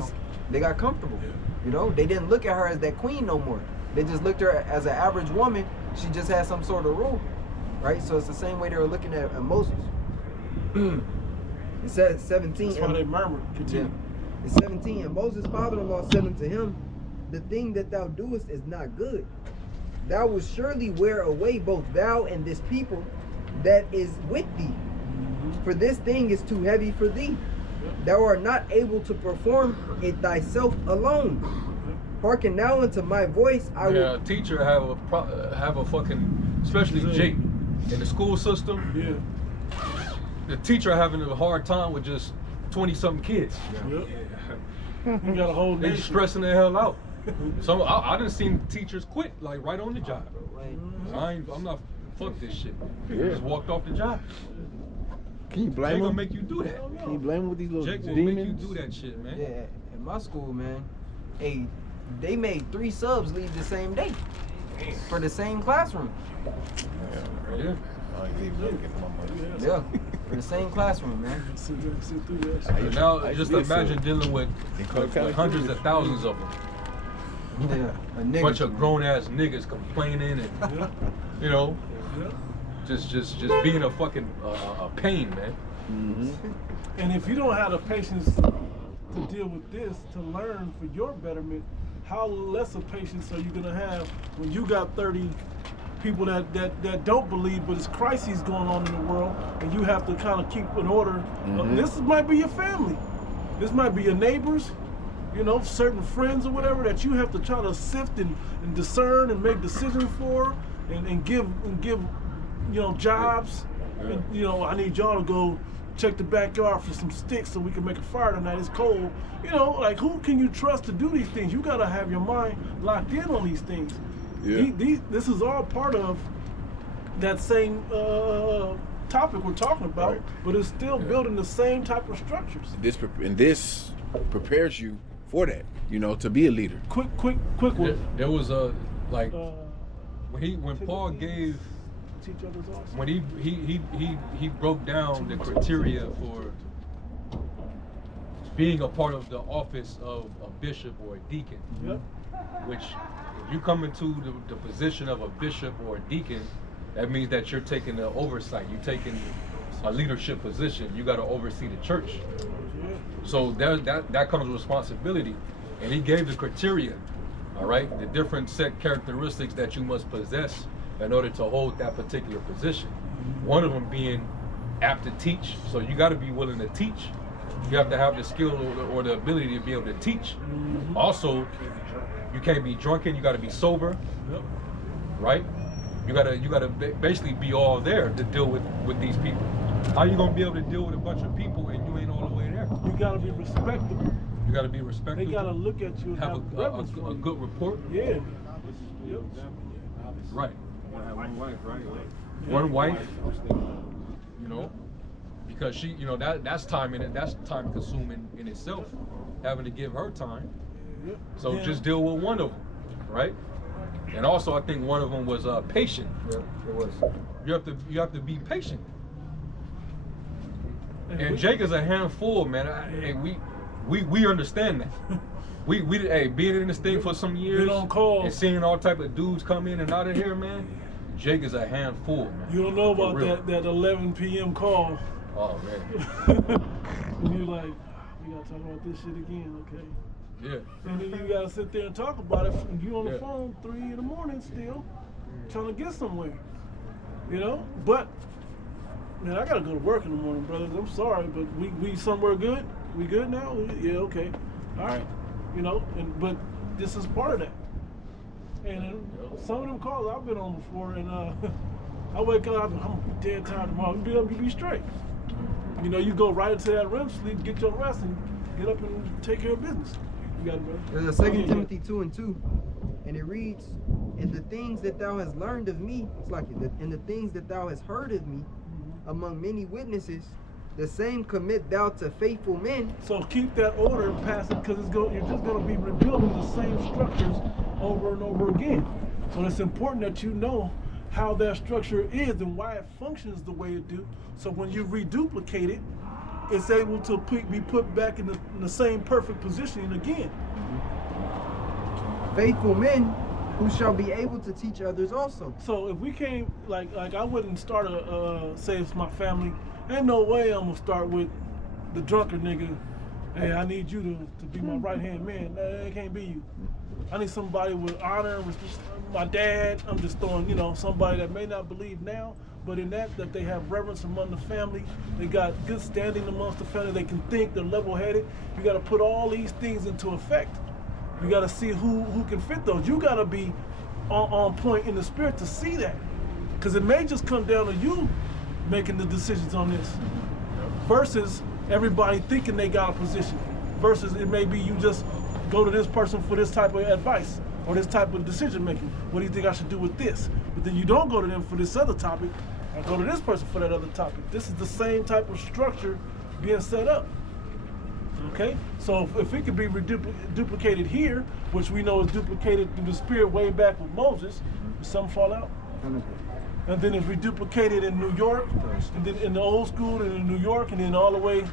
they got comfortable. You know, they didn't look at her as that queen no more. They just looked at her as an average woman. She just had some sort of rule, right? So it's the same way they were looking at Moses. It says 17. That's why they murmured. Yeah. Continue. It's 17. And Moses' father-in-law said unto him, the thing that thou doest is not good. Thou wilt surely wear away both thou and this people that is with thee. For this thing is too heavy for thee. Thou art not able to perform it thyself alone. Hearken now unto my voice. I Yeah, will. a teacher have a fucking, especially Jake, in the school system. Yeah. The teacher having a hard time with just 20-something kids. Yep. You got a whole They nation. stressing the hell out. So I done seen teachers quit like right on the job. I'm not fuck this shit. Yeah. Just walked off the job. Can you They blame gonna him? make you do that. Can you blame him with these little Jake will make you demons? do that shit, man. Yeah, at my school, man, hey, they made 3 subs leave the same day for the same classroom. Yeah. Yeah, for the same classroom, man. Sit through that shit. And now just imagine dealing with hundreds of thousands of them. Yeah, a A nigga. bunch of grown ass niggas complaining and Yeah. you know, Yeah. just being a fucking a pain, man. And if you don't have the patience to deal with this, to learn for your betterment, how less of patience are you gonna have when you got 30 people that don't believe, but it's crises going on in the world, and you have to kind of keep in order. This might be your family. This might be your neighbors, you know, certain friends or whatever that you have to try to sift and discern and make decisions for, and give you know, jobs. And, you know, I need y'all to go check the backyard for some sticks so we can make a fire tonight. It's cold. You know, like, who can you trust to do these things? You gotta have your mind locked in on these things. Yeah. This is all part of that same topic we're talking about, Right. but it's still building the same type of structures. This prepares you for that, you know, to be a leader. Quick There, one. there was a like Uh, when Paul gave teach others also. when he broke down the criteria for being a part of the office of a bishop or a deacon, Yep. which if you come into the position of a bishop or a deacon, that means that you're taking the oversight. You're taking a leadership position. You got to oversee the church. Yeah. So that comes with responsibility. And he gave the criteria, all right? The different set characteristics that you must possess in order to hold that particular position. One of them being apt to teach. So you got to be willing to teach. You have to have the skill or the ability to be able to teach. Also, you can't be drunken. You got to be sober, Yep. right? You gotta basically be all there to deal with these people. How you gonna be able to deal with a bunch of people and you ain't all the way there? You gotta be respectable. You gotta be respectful. They gotta look at you and have have a reverence for you. good report. Yeah. Yep. Right. One wife, right? One wife. You know, because she, you know, that's time consuming in itself, having to give her time. Yep. So Yeah. just deal with one of them, right? And also, I think one of them was patient. Yeah, it was. You have to be patient. And we- Jake is a handful, man. Hey, we understand that. We being in this thing for some years Been on calls. and seeing all type of dudes come in and out of here, man. Jake is a handful, man. You don't know For about real. that 11 p.m. call. Oh man. And you're like, we gotta talk about this shit again, okay? Yeah. And then you gotta sit there and talk about it, and you on the Yeah. phone 3 in the morning still, trying to get somewhere. You know? But, man, I gotta go to work in the morning, brothers. I'm sorry, but we somewhere good? We good now? Yeah, okay. All right. You know, but this is part of that. And some of them calls I've been on before, and I wake up, I'm dead tired tomorrow. You be straight. You know, you go right into that REM sleep, get your rest, and get up and take care of business. You got it, bro. There's a 2 Timothy 2:2, and it reads, "And the things that thou hast learned of me, it's like, and the things that thou hast heard of me, among many witnesses, the same commit thou to faithful men." So keep that order and pass it, because you're just going to be rebuilding the same structures over and over again. So it's important that you know how that structure is and why it functions the way it do. So when you reduplicate it, it's able to be put back in the same perfect position again. Faithful men who shall be able to teach others also. So if we came, like I wouldn't start say it's my family. Ain't no way I'm gonna start with the drunkard nigga. Hey, I need you to be my right hand man. It can't be you. I need somebody with honor and respect. My dad, I'm just throwing, somebody that may not believe now, but in that they have reverence among the family. They got good standing amongst the family. They can think, they're level-headed. You got to put all these things into effect. You got to see who can fit those. You got to be on point in the spirit to see that. Because it may just come down to you making the decisions on this versus everybody thinking they got a position, versus it may be you just go to this person for this type of advice or this type of decision making. What do you think I should do with this? But then you don't go to them for this other topic, or go to this person for that other topic. This is the same type of structure being set up. Okay? So if it could be duplicated here, which we know is duplicated through the spirit way back with Moses, some fall out. And then it's reduplicated in New York, and then in the old school, and in New York, and then all the way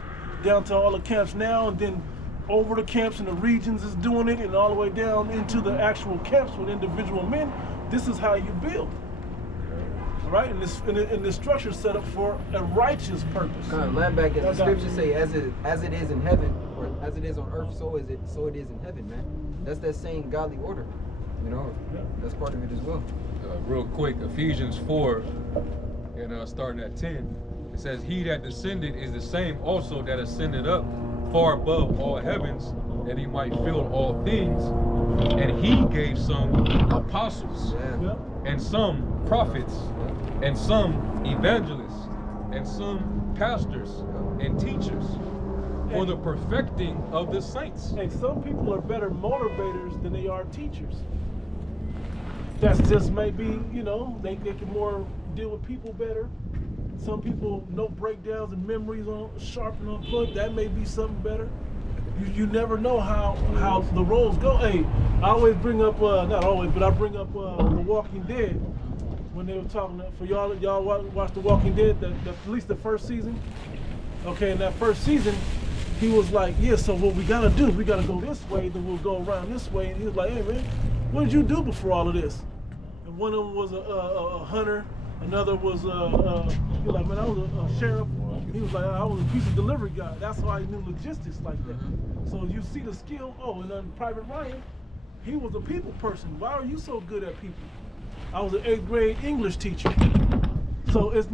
down to all the camps now, and then over the camps and the regions is doing it, and all the way down into the actual camps with individual men. This is how you build. All right? And this structure is set up for a righteous purpose. Land back, the scriptures say, as it is in heaven, or as it is on earth, so it is in heaven, man. That's that same godly order. That's part of it as well. Real quick, Ephesians 4, and starting at 10, it says, "He that descended is the same also that ascended up far above all heavens, that he might fill all things. And he gave some apostles, and some prophets, and some evangelists, and some pastors and teachers, for the perfecting of the saints." And some people are better motivators than they are teachers. That's just maybe, they can more deal with people better. Some people know breakdowns and memories on sharp and on point. That may be something better. You never know how the roles go. Hey, I always bring up, not always, but I bring up The Walking Dead when they were talking for y'all watch The Walking Dead, at least the first season. Okay, in that first season, he was like, yeah, so what we gotta do is we gotta go this way, then we'll go around this way. And he was like, hey man, what did you do before all of this? And one of them was a hunter, another was he was like, man, I was a sheriff. He was like, I was a pizza delivery guy. That's why he knew logistics like that. So you see the skill. Oh, and then Private Ryan, he was a people person. Why are you so good at people? I was an 8th grade English teacher. So it's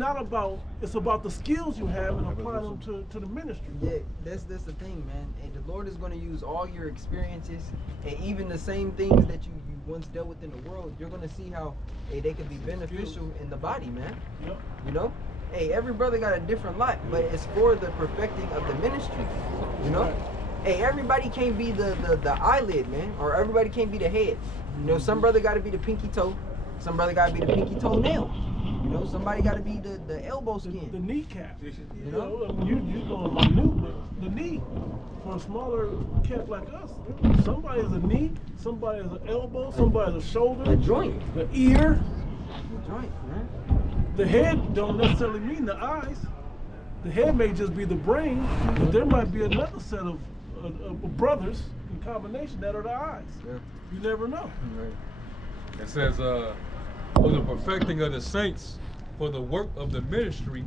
about the skills you have and applying them to the ministry. Yeah, that's the thing, man. And the Lord is going to use all your experiences and even the same things that you once dealt with in the world. You're going to see how they can be beneficial in the body, man. Yep. Hey, every brother got a different lot, but it's for the perfecting of the ministry. Hey, everybody can't be the eyelid, man, or everybody can't be the head. Some brother got to be the pinky toe. Some brother got to be the pinky toenail. Somebody got to be the elbow skin. The kneecap. You going the knee. For a smaller camp like us, somebody is a knee, somebody is an elbow, somebody is a shoulder. A joint. The ear. The joint, man. The head don't necessarily mean the eyes. The head may just be the brain, but there might be another set of brothers in combination that are the eyes. Yeah. You never know. It says, for the perfecting of the saints, for the work of the ministry,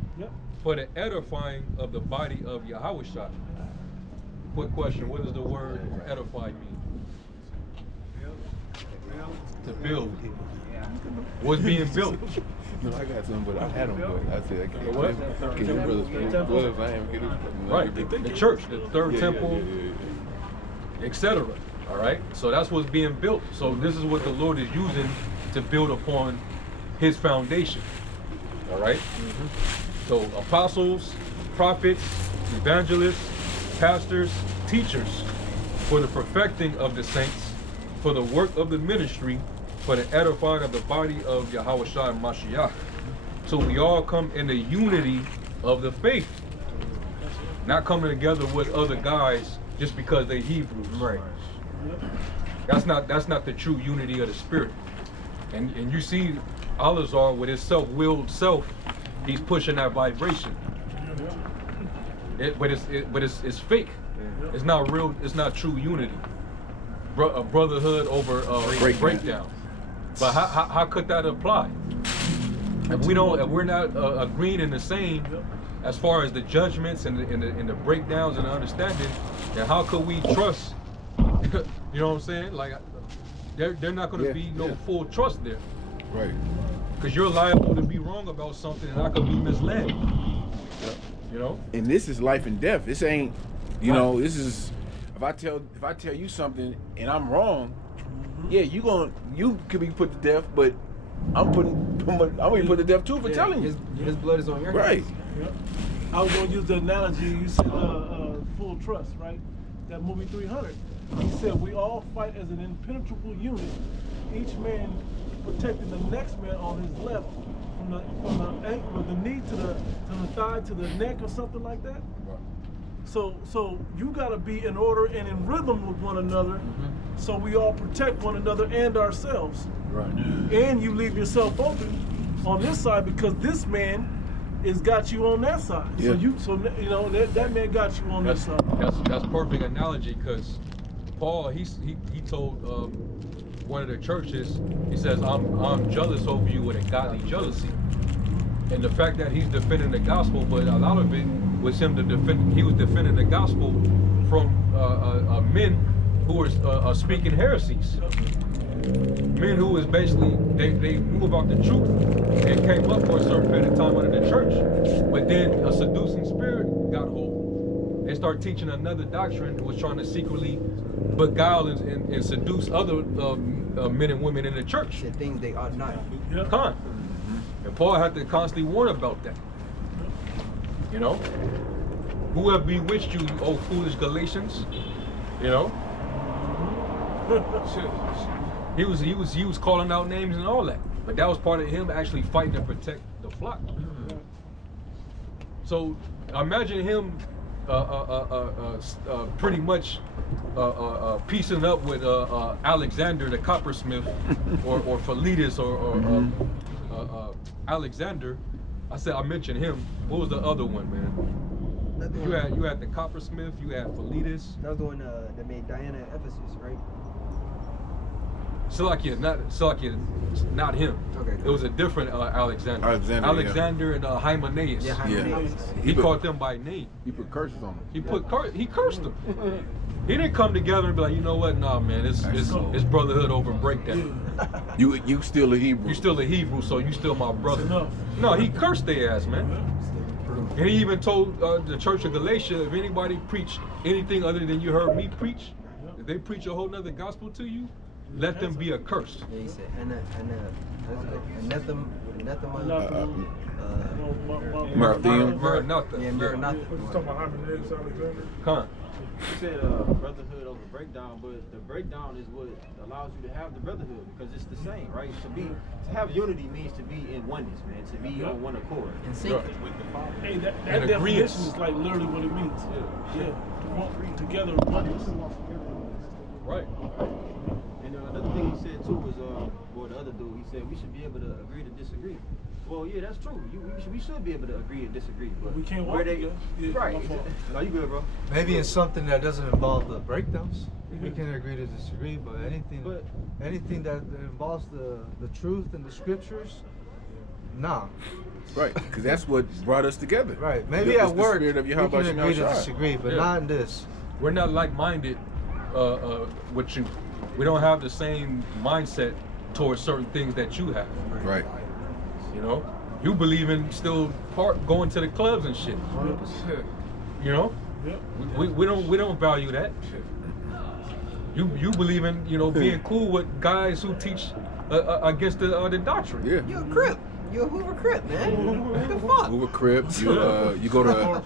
for the edifying of the body of Yahushua. Quick question, what does the word edify mean? To build. What's being built? No, I got some, but I had them, but I said, I can't. Can you brothers spoil if I am getting Right, the church, the third temple, etc. All right, so that's what's being built. So this is what the Lord is using to build upon his foundation. All right, so apostles, prophets, evangelists, pastors, teachers, for the perfecting of the saints, for the work of the ministry, for the edifying of the body of Yahushua and Mashiach. So we all come in the unity of the faith, not coming together with other guys just because they're Hebrews. Right. That's not the true unity of the spirit. And you see Al-Azhar with his self-willed self, he's pushing that vibration. But it's fake. It's not real. It's not true unity. A brotherhood over breakdown. But how could that apply? If we're not agreeing in the same as far as the judgments and the breakdowns and the understanding, then how could we trust? You know what I'm saying? Like, they're not going to be no full trust there. Right. Because you're liable to be wrong about something, and I could be misled. You know. And this is life and death. This ain't, you know, this is. If I tell you something and I'm wrong, yeah, you could be put to death, but I'm gonna be put to death too for telling you. His blood is on your Right. hands. Yep. I was going to use the analogy, you said full trust, right? That movie 300. He said we all fight as an impenetrable unit, each man protecting the next man on his left from the ankle, the knee to the thigh to the neck or something like that. Right. So you got to be in order and in rhythm with one another, so we all protect one another and ourselves. Right. And you leave yourself open on this side because this man is got you on that side. Yeah. So you know that man got you on this side. That's perfect analogy, because Paul he told one of the churches, he says, I'm jealous over you with a godly jealousy. And the fact that he's defending the gospel, but a lot of it was him he was defending the gospel from men who were speaking heresies. Men who was basically, they knew about the truth and came up for a certain period of time under the church. But then a seducing spirit got hold. They started teaching another doctrine that was trying to secretly beguile and seduce other men and women in the church. Said things they ought not. Yeah. Con. And Paul had to constantly warn about that. You know? Who have bewitched you, oh foolish Galatians? You know? He was calling out names and all that. But that was part of him actually fighting to protect the flock. So imagine him pretty much piecing up with Alexander the coppersmith or Philetus or Alexander. I mentioned him. What was the other one, man? You had the coppersmith, you had Philetus. That was the one that made Diana at Ephesus, right? Salakia, not him. Okay. It was a different Alexander. Alexander and Hymenaeus. Yeah, Hymenaeus. He called them by name. He put curses on them. He cursed them. He didn't come together and be like, you know what? Nah, man, it's brotherhood over breakdown. You still a Hebrew. You still a Hebrew, so you still my brother. enough. No, he cursed their ass, man. And he even told the church of Galatia, if anybody preach anything other than you heard me preach, if they preach a whole nother gospel to you, let them be accursed. Yeah, he said, anathema. Maranatha. Yeah, Maranatha. What you talking about, Hymenaeus, Alexander? Con. You said brotherhood over breakdown, but the breakdown is what allows you to have the brotherhood, because it's the same, right? To have unity means to be in oneness, man. To be on one accord. In sync. Hey, that And definition agreements. is like literally what it means. Yeah. Together, oneness. Right. And another thing he said too was, well, the other dude, he said we should be able to agree to disagree. Well, yeah, that's true. We should be able to agree and disagree, but We can't walk where they, together. Yeah, right? my fault. No, you good, bro? Maybe in something that doesn't involve the breakdowns, we can agree to disagree. But anything that involves the truth and the scriptures, nah. Right, because that's what brought us together. Right. Maybe It's at the work we spirit of can Yahweh agree to Shai. disagree, but Yeah. not in this. We're not like-minded with you. We don't have the same mindset towards certain things that you have. Right. You know, you believe in still going to the clubs and shit. You know, Yep. we don't value that. You believe in being cool with guys who teach against the doctrine. Yeah. You a Crip. You a Hoover Crip, man. What the fuck? Hoover Crips. You go to.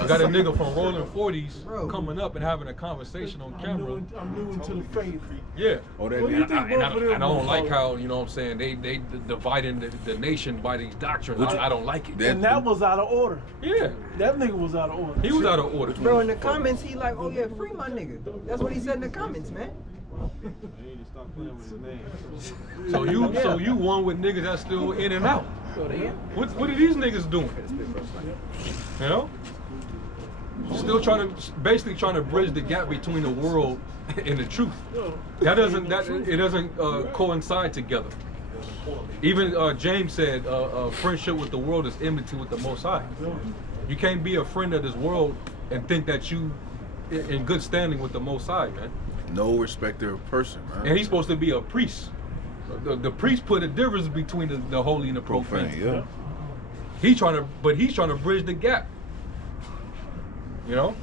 You got a nigga from Rolling 40s Bro. coming up and having a conversation on camera. I'm new into the faith. Yeah. Oh, that. What do you think And both of them I don't will like follow? how, you know what I'm saying, they dividing the nation by these doctrines. I don't like it. And that was out of order. Yeah. That nigga was out of order. He was out of order. Bro, in the comments, he like, oh yeah, free my nigga. That's what he said in the comments, man. You need to stop playing with his name. So you one with niggas that's still in and out. What are these niggas doing? You know? Still basically trying to bridge the gap between the world and the truth. It doesn't coincide together. Even James said, friendship with the world is enmity with the Most High. You can't be a friend of this world and think that you in good standing with the Most High, man. No respecter of person, man. And he's supposed to be a priest. The priest put a difference between the holy and the profane. Yeah. He's trying to bridge the gap. You know?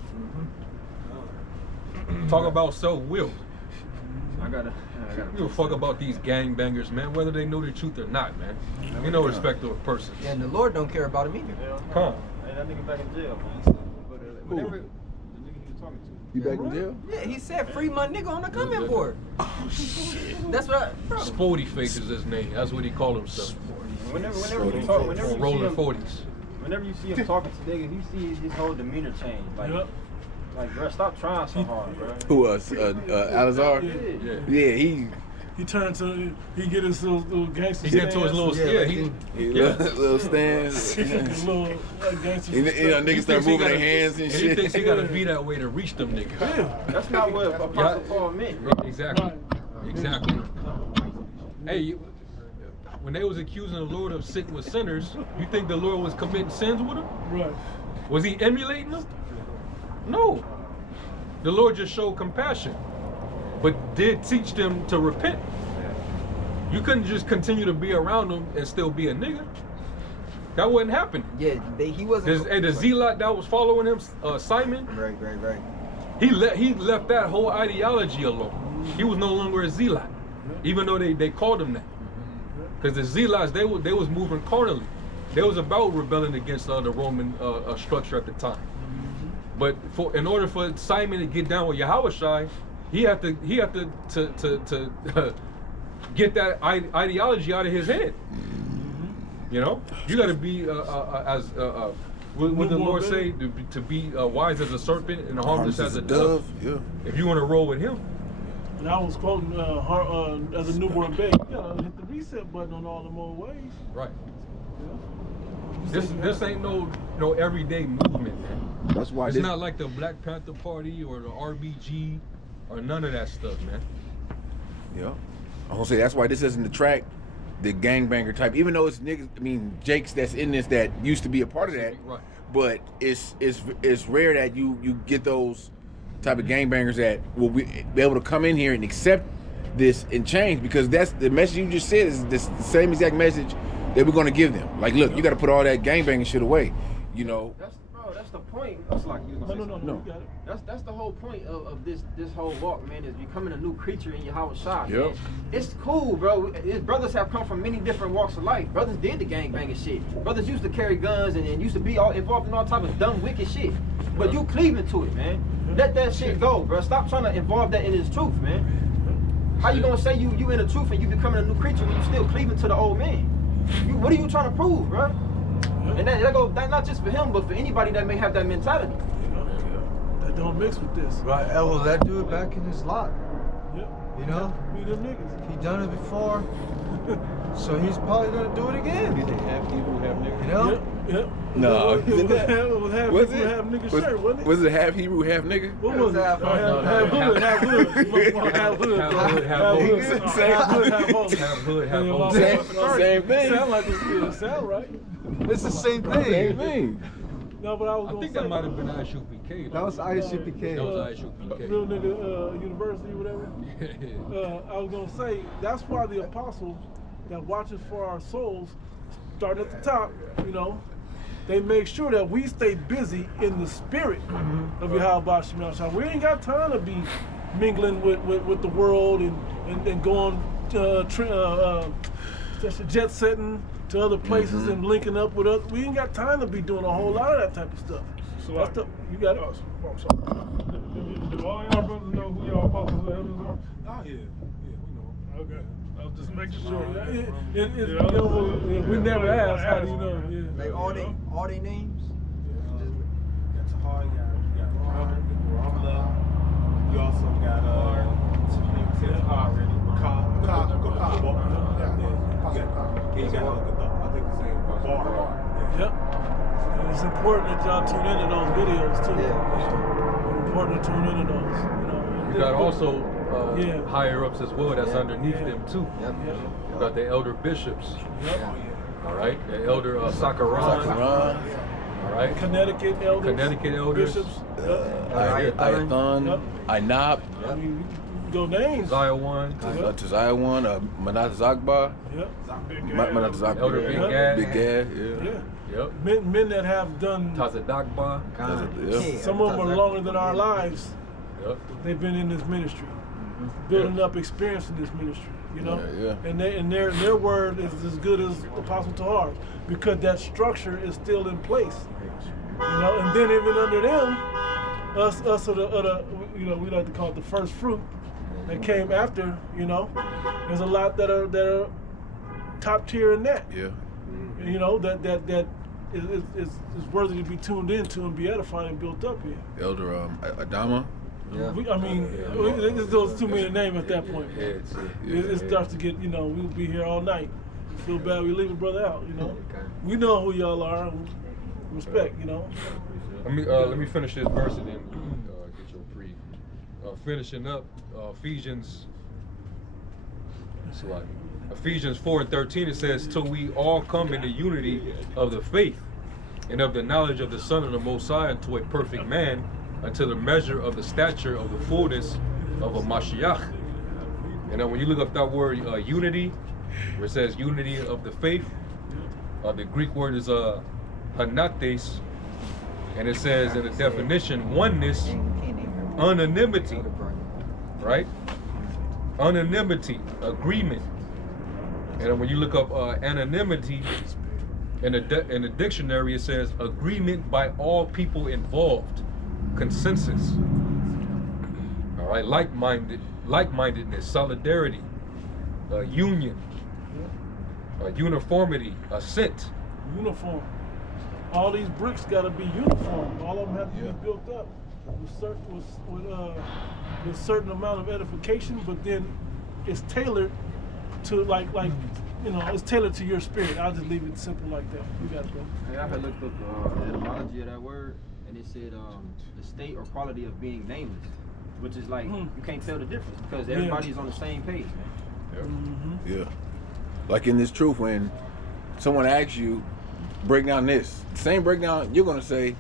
Talk about self-will. I gotta You don't fuck about these gangbangers, man, whether they know the truth or not, man. Ain't no respect to a person. Yeah, and the Lord don't care about him either. Come on. Hey, that nigga back in jail, man. But whenever the nigga he was talking to. You back in jail? Yeah, he said free my nigga on the comment board. Oh shit. That's what bro. Sporty Face is his name. That's what he called himself. Whenever you talk, whenever you Rolling see him, 40s. whenever you see him talking to niggas, you see his whole demeanor change. Like, bro, stop trying so hard, bro. Who else? Alazar? Yeah, He turned to, he get his little gangster He get to his little, he little stands. little gangster Niggas start moving their hands and And he shit. thinks he gotta be that way to reach them niggas. That's not what Apostle Paul meant. Exactly. Exactly. Hey, when they was accusing the Lord of sitting with sinners, you think the Lord was committing sins with them? Right. Was he emulating them? No. The Lord just showed compassion, but did teach them to repent. You couldn't just continue to be around them and still be a nigga. That wouldn't happen. Yeah, he wasn't. And the zealot that was following him, Simon, Right. he left that whole ideology alone. He was no longer a zealot, even though they called him that. Because the zealots, they was moving carnally. They was about rebelling against the Roman structure at the time. But in order for Simon to get down with Yahushua, he had to get that ideology out of his head. You know, you got to be what the Lord say to be wise as a serpent and harmless as a dove. Yeah. If you want to roll with him. And I was quoting as a newborn baby, you gotta hit the reset button on all them old ways. Right. Yeah. This ain't no everyday movement, man. That's why It's not like the Black Panther Party or the RBG or none of that stuff, man. Yeah. I'm gonna say that's why this isn't the track, the gangbanger type. Even though it's niggas, I mean Jakes that's in this that used to be a part of that. Right. But it's rare that you get those type of gangbangers that will be able to come in here and accept this and change, because that's the message you just said is the same exact message that we're gonna give them. Like, look, you got to put all that gangbanging shit away. You know. That's the point. That's like you was gonna say No. You got it. That's the whole point of this whole walk, man, is becoming a new creature in Yahushua. Yep. Man. It's cool, bro. His brothers have come from many different walks of life. Brothers did the gangbanging shit. Brothers used to carry guns and used to be all involved in all type of dumb, wicked shit. But you cleaving to it, man. Let that shit go, bro. Stop trying to involve that in his truth, man. How you gonna say you in the truth and you becoming a new creature when you still cleaving to the old man? What are you trying to prove, bro? And that goes not just for him, but for anybody that may have that mentality. That don't mix with this. Right, well, that dude back in his lot. Yep. You know? Be them niggas. He done it before, so he's probably gonna do it again. Half Hebrew, half nigga. You know? Yep. No, It was half was Hebrew, half nigga shirt, wasn't it? Was it half Hebrew, half nigga? What was it? Half Half hood, half hood. Half hood, half hood. Half hood, half Half hood. hood, half hood. Have hood, have hood. Same thing. Sound like it's sound right. It's the same thing. Same thing. No, but I was I gonna think say, that might have been ISUPK. That was ISUPK. That was ISUPK. Real nigga university, whatever. I was gonna say that's why the apostles that watches for our souls, starting at the top, you know, they make sure that we stay busy in the spirit of Yahweh Shemel. We ain't got time to be mingling with the world and going jet setting to other places and linking up with us. We ain't got time to be doing a whole lot of that type of stuff. So That's you got it. Oh, I'm sorry. Do all y'all brothers know who y'all apostles and elders are? Oh yeah, we know. Okay. I was just making sure. We never asked, how do you know? Like all they names. Got Tahar, you got Ramla. You also got already. You got I think his name Bar. Yep. important that y'all tune into those videos too. Yeah. Important to tune into those. You know. You got also higher ups as well that's underneath them too. Yep. You got the elder bishops. Yep. All right, the elder Sakaran. All right, Connecticut elders. Bishops. Ayathan, Ainab, I mean, go names. Zion, Tazayawan, Manat Zagba, Yep. Manat Zagba, Elder Big Gad. Big Gad, Yeah. Yep. Men that have done. Tazadagba. Yeah. Some of them are longer than our lives. Yep. They've been in this ministry, building up experience in this ministry. You know, and their word is as good as Apostle Tahar's because that structure is still in place. You know, and then even under them, us are the you know, we like to call it the first fruit that came after. You know, there's a lot that are top tier in that. Yeah. You know, that is worthy to be tuned into and be edified and built up here. Elder Adama. Yeah. I mean, there's those too many names at that point. It starts to get, you know, we'll be here all night. Feel bad we leave a brother out, you know. We know who y'all are. Respect, you know. Let me finish this verse and then get your pre. Finishing up Ephesians 4:13, it says, "Till we all come into unity of the faith and of the knowledge of the Son of the Most High, unto a perfect man, unto the measure of the stature of the fullness of a Mashiach." And then when you look up that word unity, where it says unity of the faith, the Greek word is hanates, and it says in the definition oneness, unanimity, right? Unanimity, agreement. And then when you look up anonymity in the dictionary, it says agreement by all people involved. Consensus. All right, like-mindedness, solidarity, union, uniformity, assent. Uniform. All these bricks got to be uniform. All of them have to be built up with a certain amount of edification, but then it's tailored to like you know, it's tailored to your spirit. I'll just leave it simple like that. You got it, bro. Hey, I had looked up the etymology of that word, and it said the state or quality of being nameless, which is like you can't tell the difference because everybody's on the same page, man. Yeah. Like in this truth, when someone asks you, break down this, same breakdown you're gonna say,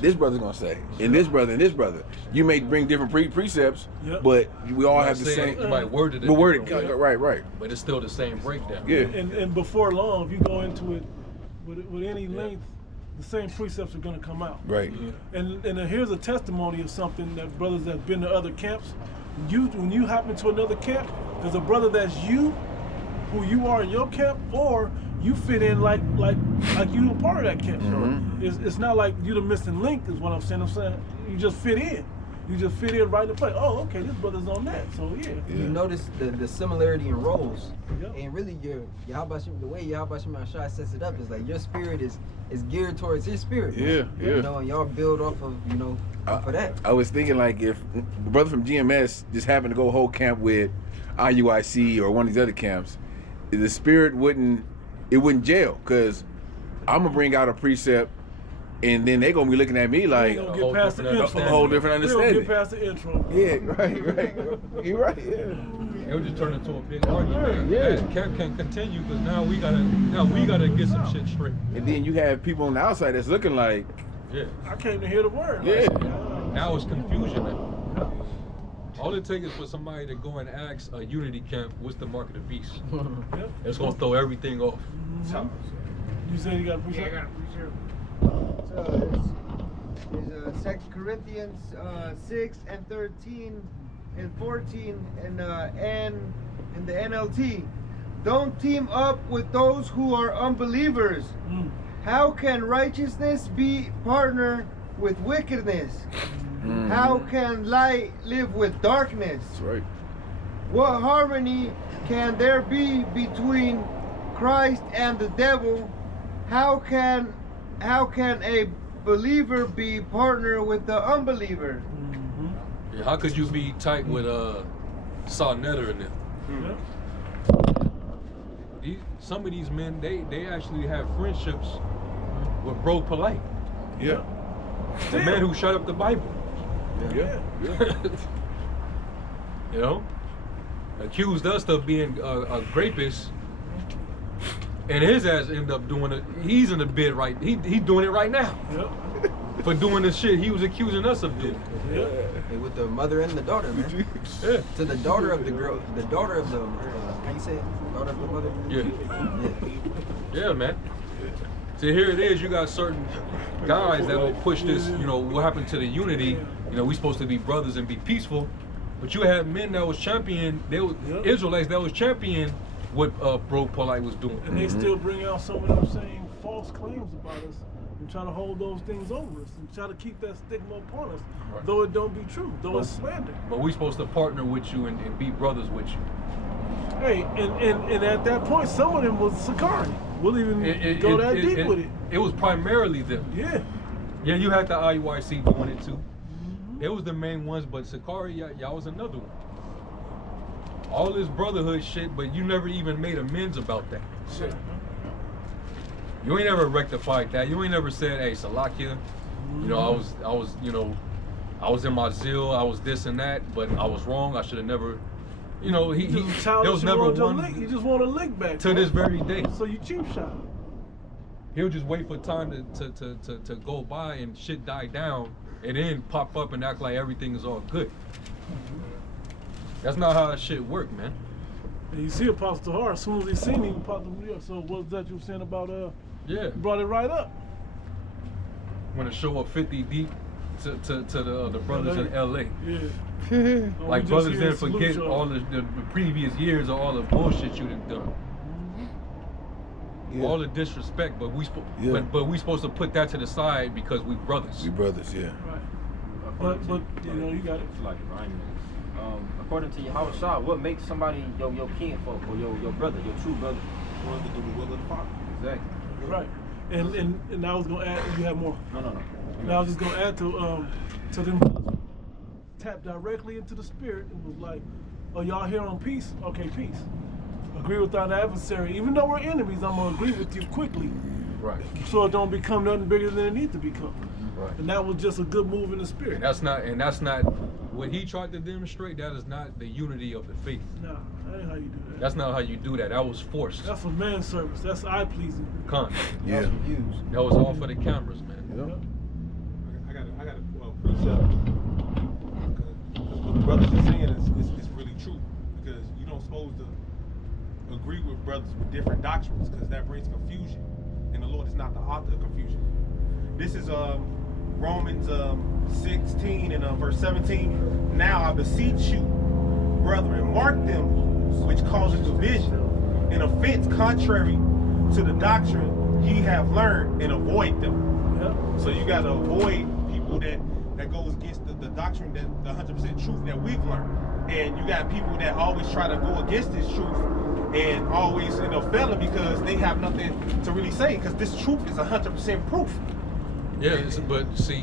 this brother's gonna say, and this brother. You may bring different precepts, but we all have the same. You might word it. Right. But it's still the same breakdown. Yeah. And before long, if you go into it with any length, the same precepts are going to come out. Right. And here's a testimony of something that brothers that have been to other camps. When you hop into another camp, there's a brother that's you, who you are in your camp, or you fit in like you a part of that camp. It's not like you the missing link is what I'm saying. You just fit in. You just fit in right in the place. Oh, okay, this brother's on that. So yeah. You notice the similarity in roles. Yep. And really the way Yahweh Shai sets it up is like your spirit is geared towards his spirit. Yeah. You know, and y'all build off of, you know, off of that. I was thinking like if the brother from GMS just happened to go whole camp with IUIC or one of these other camps, the spirit wouldn't jail, because I'm gonna bring out a precept and then they're gonna be looking at me like a whole different understanding. Get past the intro. Yeah, right. You're right. Yeah. It would just turn into a big argument. Yeah, camp can continue because now we gotta get some shit straight. And then you have people on the outside that's looking like, I came to hear the word. Yeah. Now it's confusion. Man. All it takes is for somebody to go and ask a unity camp, what's the mark of the beast? It's gonna throw everything off. You said you got a precept? Yeah, I got a precept. So it's 2 Corinthians 6 and 13 and 14 and in the NLT. Don't team up with those who are unbelievers. How can righteousness be partner with wickedness? How can light live with darkness? that's right. What harmony can there be between Christ and the devil? How can a believer be partner with the unbeliever? Yeah, how could you be tight with Saw Netter in them? Some of these men, they actually have friendships with Bro Polite. Yeah. The man who shut up the Bible. Yeah. You know, accused us of being a rapist, and his ass ended up doing it. He's in the bid right. He's doing it right now. Yep. For doing the shit he was accusing us of doing. Yeah. Hey, with the mother and the daughter, man. Yeah. To the daughter of the girl, the daughter of the, how you say it? Daughter of the mother? Yeah. Yeah. Yeah, man. See, here it is. You got certain guys that will push this. You know, what happened to the unity? You know, we supposed to be brothers and be peaceful, but you had men that was champion. They were Israelites that was champion what Bro Polite was doing. And they still bring out some of them same false claims about us and try to hold those things over us and try to keep that stigma upon us, Right. though it don't be true, though it's slander. But we supposed to partner with you and be brothers with you. Hey, and at that point, some of them was Sakari. We'll even go that deep with it. It was primarily them. Yeah. Yeah, you had the IUIC doing it too. It was the main ones, but Sakari, y'all was another one. All this brotherhood shit, but you never even made amends about that. Shit. You ain't ever rectified that. You ain't never said, "Hey, Salakia, you know, I was, you know, I was in my zeal, I was this and that, but I was wrong. I should have never, you know, there was never one You just want a lick back to this very day. So you cheap shot. He'll just wait for time to go by and shit die down, and then pop up and act like everything is all good. That's not how that shit work, man. And you see Apostle Tahar, as soon as he seen him, he popped him up. So what was that you were saying about Yeah. you brought it right up. Want to show up 50 deep to the brothers in LA. Yeah. Like brothers didn't forget all the previous years of all the bullshit you done done. Yeah. All the disrespect, but we supposed to put that to the side because we brothers. We brothers, yeah. Right. But you know, you got it. It's like alignment. According to Yahweh Shah, what makes somebody your kinfolk or your brother, your true brother? Wanted to do the will of the Father. Exactly. Right. And I was gonna add. You have more. No. And I was just gonna add to them tap directly into the spirit and was like, "Oh, y'all here on peace? Okay, peace. Agree with our adversary. Even though we're enemies, I'm gonna agree with you quickly, Right. so it don't become nothing bigger than it needs to become." Right. And that was just a good move in the spirit. And that's not what he tried to demonstrate. That is not the unity of the faith. Nah, that ain't how you do that. That's not how you do that. That was forced. That's for man service. That's eye pleasing. Con. Yeah. That was all for the cameras, man. Yep. I got a precept. Because what the brothers are saying is really true. Because you don't supposed to agree with brothers with different doctrines, because that brings confusion. And the Lord is not the author of confusion. This is Romans 16 and verse 17. Now I beseech you, brethren, mark them which cause division and offense contrary to the doctrine ye have learned, and avoid them. Yep. So you got to avoid people that goes against the doctrine, that the 100% truth that we've learned. And you got people that always try to go against this truth and always end up failing because they have nothing to really say, because this truth is 100% proof. Yeah, but see,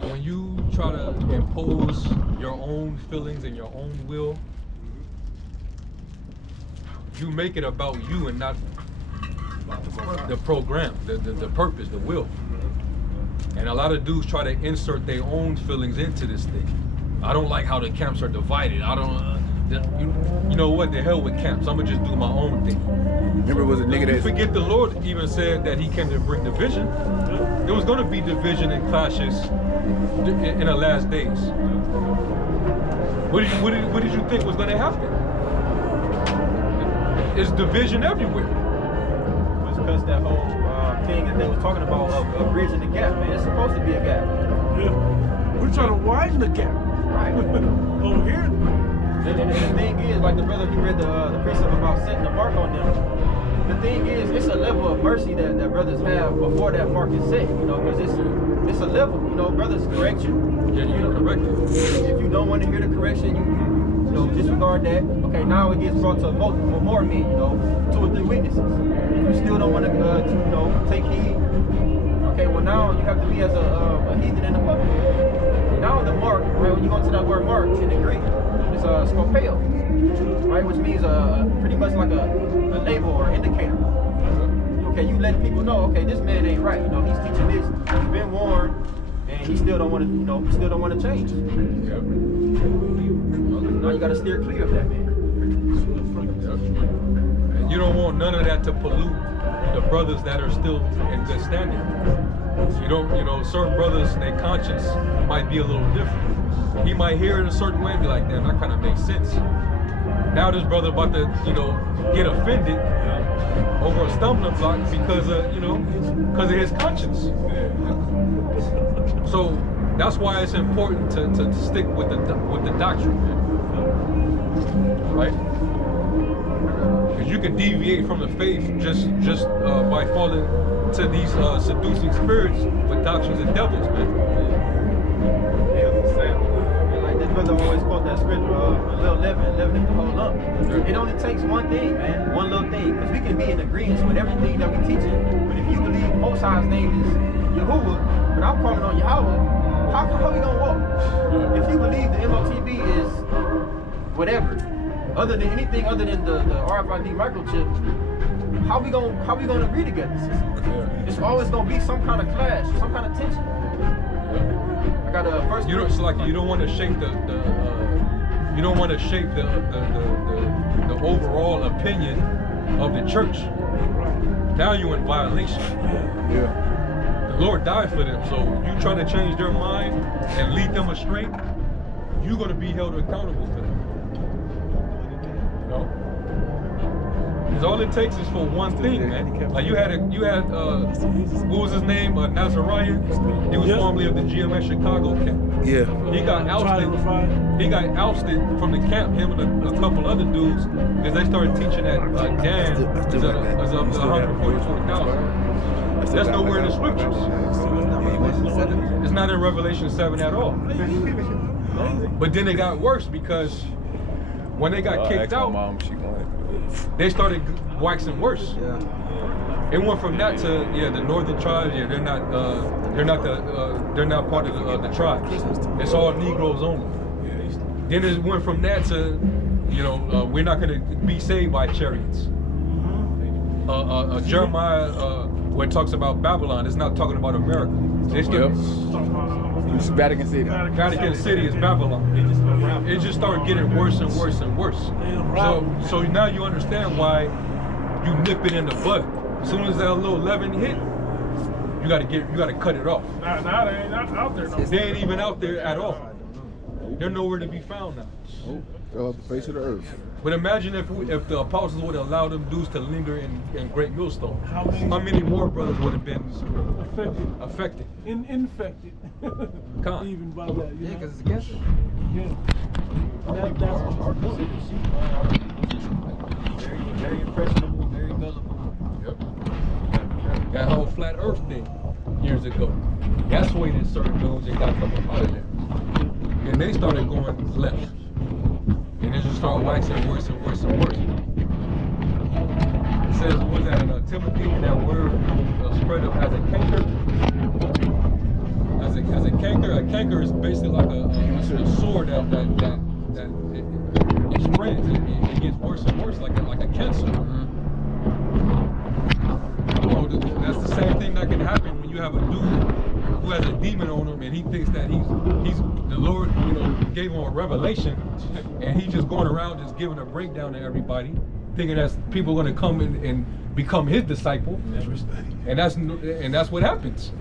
when you try to impose your own feelings and your own will, you make it about you and not the program, the purpose, the will. And a lot of dudes try to insert their own feelings into this thing. I don't like how the camps are divided. I don't, you know what, the hell with camps. I'm gonna just do my own thing. Remember, it was a nigga You that forget the Lord even said that he came to bring division. There was gonna be division and clashes in the last days. What did you think was gonna happen? There's division everywhere. It's because that whole thing that they was talking about of bridging the gap, man. It's supposed to be a gap. Yeah. We're trying to widen the gap. Right. Over here. And the thing is, like the brother, he read the precept about setting the mark on them. The thing is, it's a level of mercy that brothers have before that mark is set, you know, because it's a level, you know, brothers correct you. Yeah, you're corrected. If you don't want to hear the correction, you know, disregard that. Okay, now it gets brought to more men, you know, 2 or 3 witnesses. If you still don't want to, you know, take heed, okay, well now you have to be as a heathen in the public. Now the mark, right, when you go into that word mark in the Greek, it's scopeo, right, which means pretty much like a label or indicator. okay, you letting people know, okay, this man ain't right. You know, he's teaching this. He's been warned, and he still don't want to. You know, he still don't want to change. Yep. Now you got to steer clear of that man. And you don't want none of that to pollute the brothers that are still in good standing. You don't, you know, certain brothers, their conscience might be a little different. He might hear it a certain way and be like, damn, that kind of makes sense. Now this brother about to, you know, get offended over a stumbling block because of, you know, because of his conscience. So that's why it's important to stick with the doctrine, right? Because you can deviate from the faith just by falling to these seducing spirits with doctrines of devils, man. And like this brother always quote that scripture, a little leaven to hold up. It only takes one thing, man, one little thing, because we can be in agreement with everything that we teaching. But if you believe Most High's name is Yahuwah, but I'm calling on Yahweh, how we gonna walk? If you believe the MOTB is whatever, other than anything other than the RFID microchip, how we gonna agree together? It's always gonna be some kind of clash, some kind of tension. I got a first. You don't want to shape you don't want to shape the overall opinion of the church. Now you're in violation. Yeah. The Lord died for them, so you trying to change their mind and lead them astray, you're gonna be held accountable for them. You know? Because all it takes is for one thing, man. Like you had what was his name? Nazariah. He was formerly of the GMS Chicago camp. Yeah. He got ousted. He got ousted from the camp. Him and a couple other dudes because they started teaching that Dan is of the 144,000. That's nowhere in the scriptures. It's not in Revelation 7 at all. But then it got worse because when they got kicked out, they started waxing worse. It went from that to the northern tribes. Yeah, they're not part of the tribes. It's all Negroes only. Then it went from that to, we're not going to be saved by chariots. Jeremiah, where it talks about Babylon, it's not talking about America. It's Vatican City. Vatican City is Babylon. It just started getting worse and worse and worse. So now you understand why you nip it in the bud. As soon as that little leaven hit, you gotta cut it off. Now they ain't out there no more. They ain't even out there at all. They're nowhere to be found now. Fell off the face of the earth. But imagine if the apostles would have allowed them dudes to linger in Great Millstone. How many more brothers would have been affected? Infected. Even by that. Yeah, because it's against it. Yeah. That's what Very impressionable, very gullible. Yep. That whole flat earth thing years ago. That's why they certain dudes and got them up out of there. And they started going left. And it just started waxing worse and worse and worse. It says, was that in Timothy, that word spread up as a canker? As a canker, a canker is basically like a sword that it spreads. It gets worse and worse, like a cancer. So that's the same thing that can happen when you have a dude who has a demon on him and he thinks that he's the Lord, gave him a revelation, and he's just going around just giving a breakdown to everybody, thinking that people are going to come in and become his disciple, and that's what happens.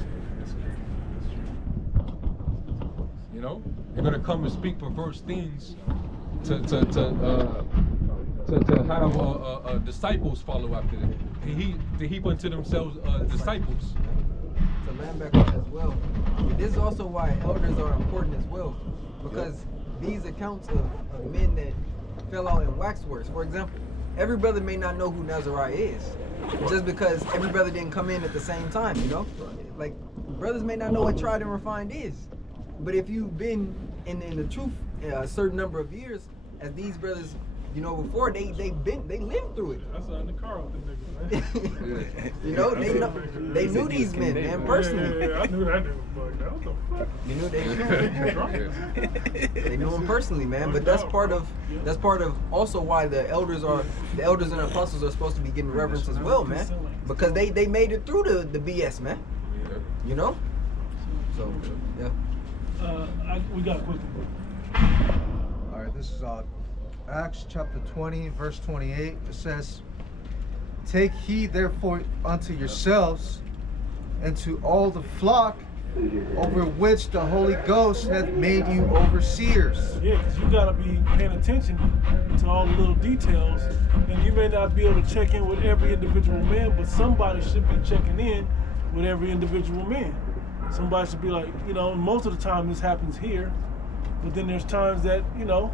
They're going to come and speak perverse things to have disciples follow after them, to heap unto themselves disciples. To land back on as well, this is also why elders are important as well, because these accounts of men that fell out and waxed worse. For example, every brother may not know who Nazariah is, just because every brother didn't come in at the same time, Like, brothers may not know what tried and refined is. But if you've been in the truth a certain number of years, as these brothers, You know, before they lived through it. I sat in the car with the niggas, man. You know, they knew these men, man, personally. Yeah, I knew that nigga was bugged out. What the fuck? You knew they knew him personally, man. But that's part of also why the elders and apostles are supposed to be getting reverence as well, man. Because they made it through the BS, man. You know? So yeah. We got a quick one. All right, this is Acts chapter 20, verse 28. It says, "Take heed therefore unto yourselves and to all the flock over which the Holy Ghost hath made you overseers." Yeah, because you got to be paying attention to all the little details. And you may not be able to check in with every individual man, but somebody should be checking in with every individual man. Somebody should be like, you know, most of the time this happens here, but then there's times that, you know,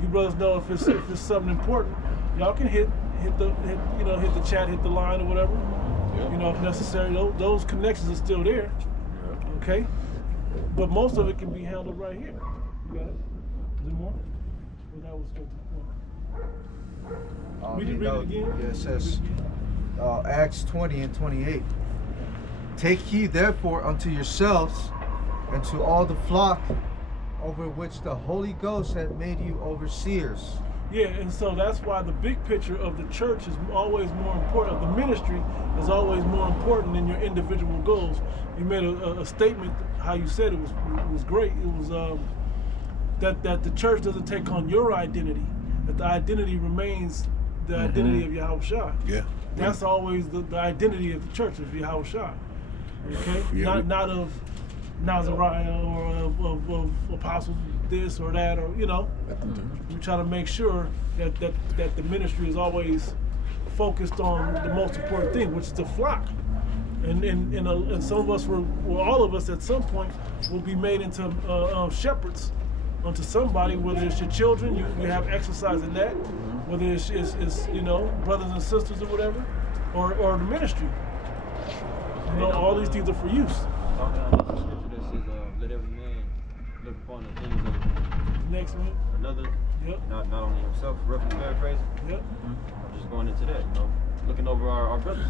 you brothers know if it's something important, y'all can hit the chat, hit the line or whatever. Yeah. You know, if necessary, those connections are still there. Yeah. Okay, but most of it can be handled right here. You got it? Is there more? Well, that was just read it again. Yeah, it says Acts 20 and 28. "Take heed therefore unto yourselves and to all the flock over which the Holy Ghost hath made you overseers." Yeah, and so that's why the big picture of the church is always more important. The ministry is always more important than your individual goals. You made a statement. How you said it was great. It was that the church doesn't take on your identity. That the identity remains the identity of Yahushua. Yeah. That's always the identity of the church, of Yahushua. Okay, Yeah, not of Nazariah or of apostles this or that, or you know. We try to make sure that the ministry is always focused on the most important thing, which is the flock. And some of us all of us at some point will be made into shepherds unto somebody, whether it's your children, you have exercise in that, whether it's you know, brothers and sisters or whatever, or the ministry. You know, all these things are for use. Talking about the scripture that says, "Let every man look upon the things of Next one. another, Yep. not only himself." Roughly paraphrasing. Yep. I'm just going into that, you know, looking over our brothers.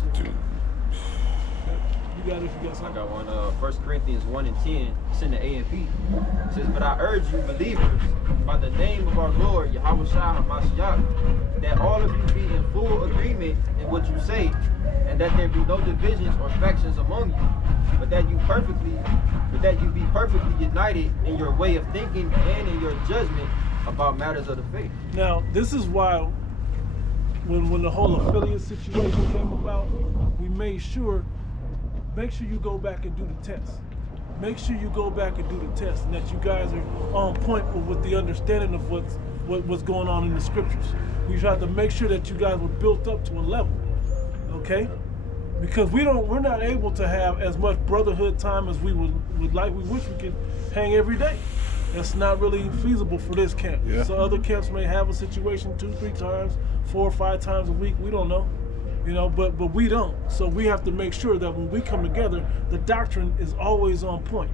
You got it if you got I something. got one. 1 Corinthians 1 and 10. It's in the A and P. It says, "But I urge you, believers, by the name of our Lord Yahushua HaMashiach, that all of you be in full agreement in what you say, and that there be no divisions or factions among you, but that you be perfectly united in your way of thinking and in your judgment about matters of the faith." Now, this is why when the whole affiliate situation came about, we make sure you go back and do the test. Make sure you go back and do the test, and that you guys are on point with the understanding of what's going on in the scriptures. We try to make sure that you guys were built up to a level, okay? Because we're not able to have as much brotherhood time as we would like. We wish we could hang every day. That's not really feasible for this camp. Yeah. So other camps may have a situation 2-3 times, 4 or 5 times a week. We don't know. You know, but we don't. So we have to make sure that when we come together, the doctrine is always on point.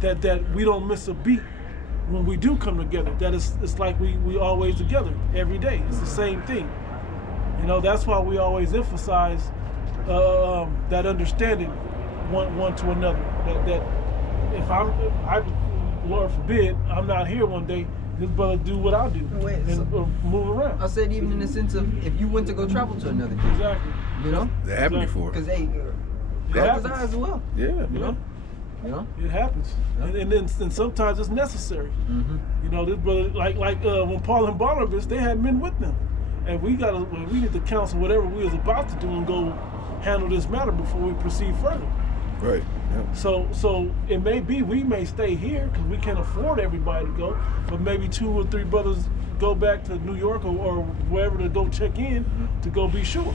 That we don't miss a beat when we do come together. That it's like we always together every day. It's the same thing. You know, that's why we always emphasize that understanding one to another. That if I Lord forbid, I'm not here one day, this brother do what I do and move around. I said even in the sense of if you went to go travel to another country, Exactly. you know, That happened before. because they It that was happens. ours as well. Yeah. You know. It happens, Yeah. and then sometimes it's necessary. Mm-hmm. You know, this brother, like when Paul and Barnabas, they had men with them, and we need to counsel whatever we was about to do and go handle this matter before we proceed further. Right. Yeah. So it may be we may stay here because we can't afford everybody to go, but maybe 2 or 3 brothers go back to New York or wherever to go check in to go be sure.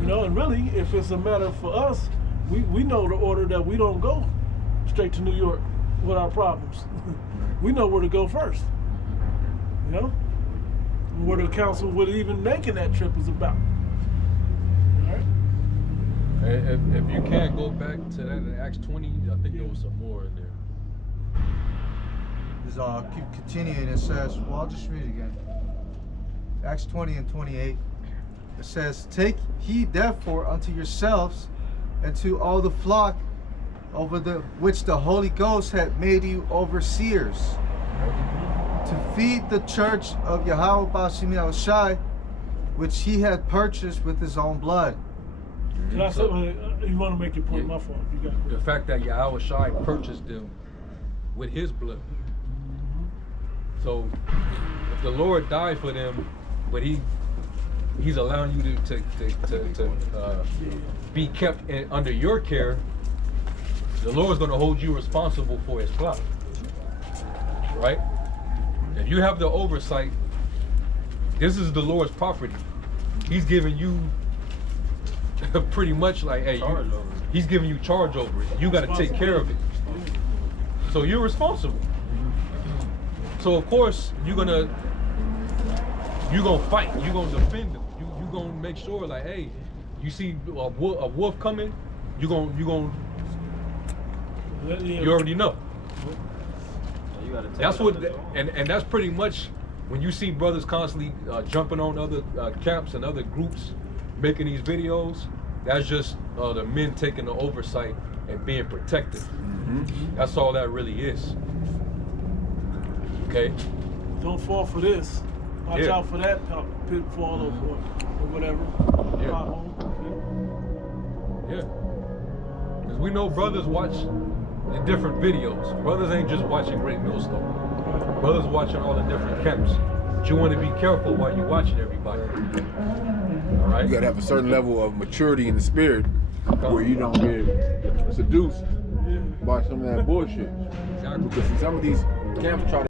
You know, and really, if it's a matter for us, we know the order that we don't go straight to New York with our problems. We know where to go first. You know, and where the council would even making that trip is about. All right. If you can't go back to that in Acts 20, I think there was some more in there. Keep continuing. It says, well, I'll just read it again. Acts 20 and 28. It says, "Take heed therefore unto yourselves and to all the flock over which the Holy Ghost had made you overseers, to feed the church of Yahweh Bashim Yahushai, which he had purchased with his own blood." Can I say, you want to make your point? My fault. You got it. The fact that Yahweh Shai purchased them with his blood. So if the Lord died for them, but he's allowing you to be kept under your care, the Lord's going to hold you responsible for his flock. Right? If you have the oversight, this is the Lord's property. He's giving you pretty much like, hey, he's giving you charge over it. You got to take care of it. So you're responsible. So of course you're gonna fight. You're gonna defend them. You're gonna make sure, like, hey, you see a wolf coming, you already know. That's what, and that's pretty much when you see brothers constantly jumping on other camps and other groups making these videos. That's just the men taking the oversight and being protected. That's all that really is. Okay. Don't fall for this. Watch out for that pitfall or whatever. Yeah. Because we know brothers watch the different videos. Brothers ain't just watching Great Millstone. Brothers watching all the different camps. But you want to be careful while you're watching everybody. All right. You gotta have a certain level of maturity in the spirit where you don't get seduced by some of that bullshit. Exactly. Because some of these camps try to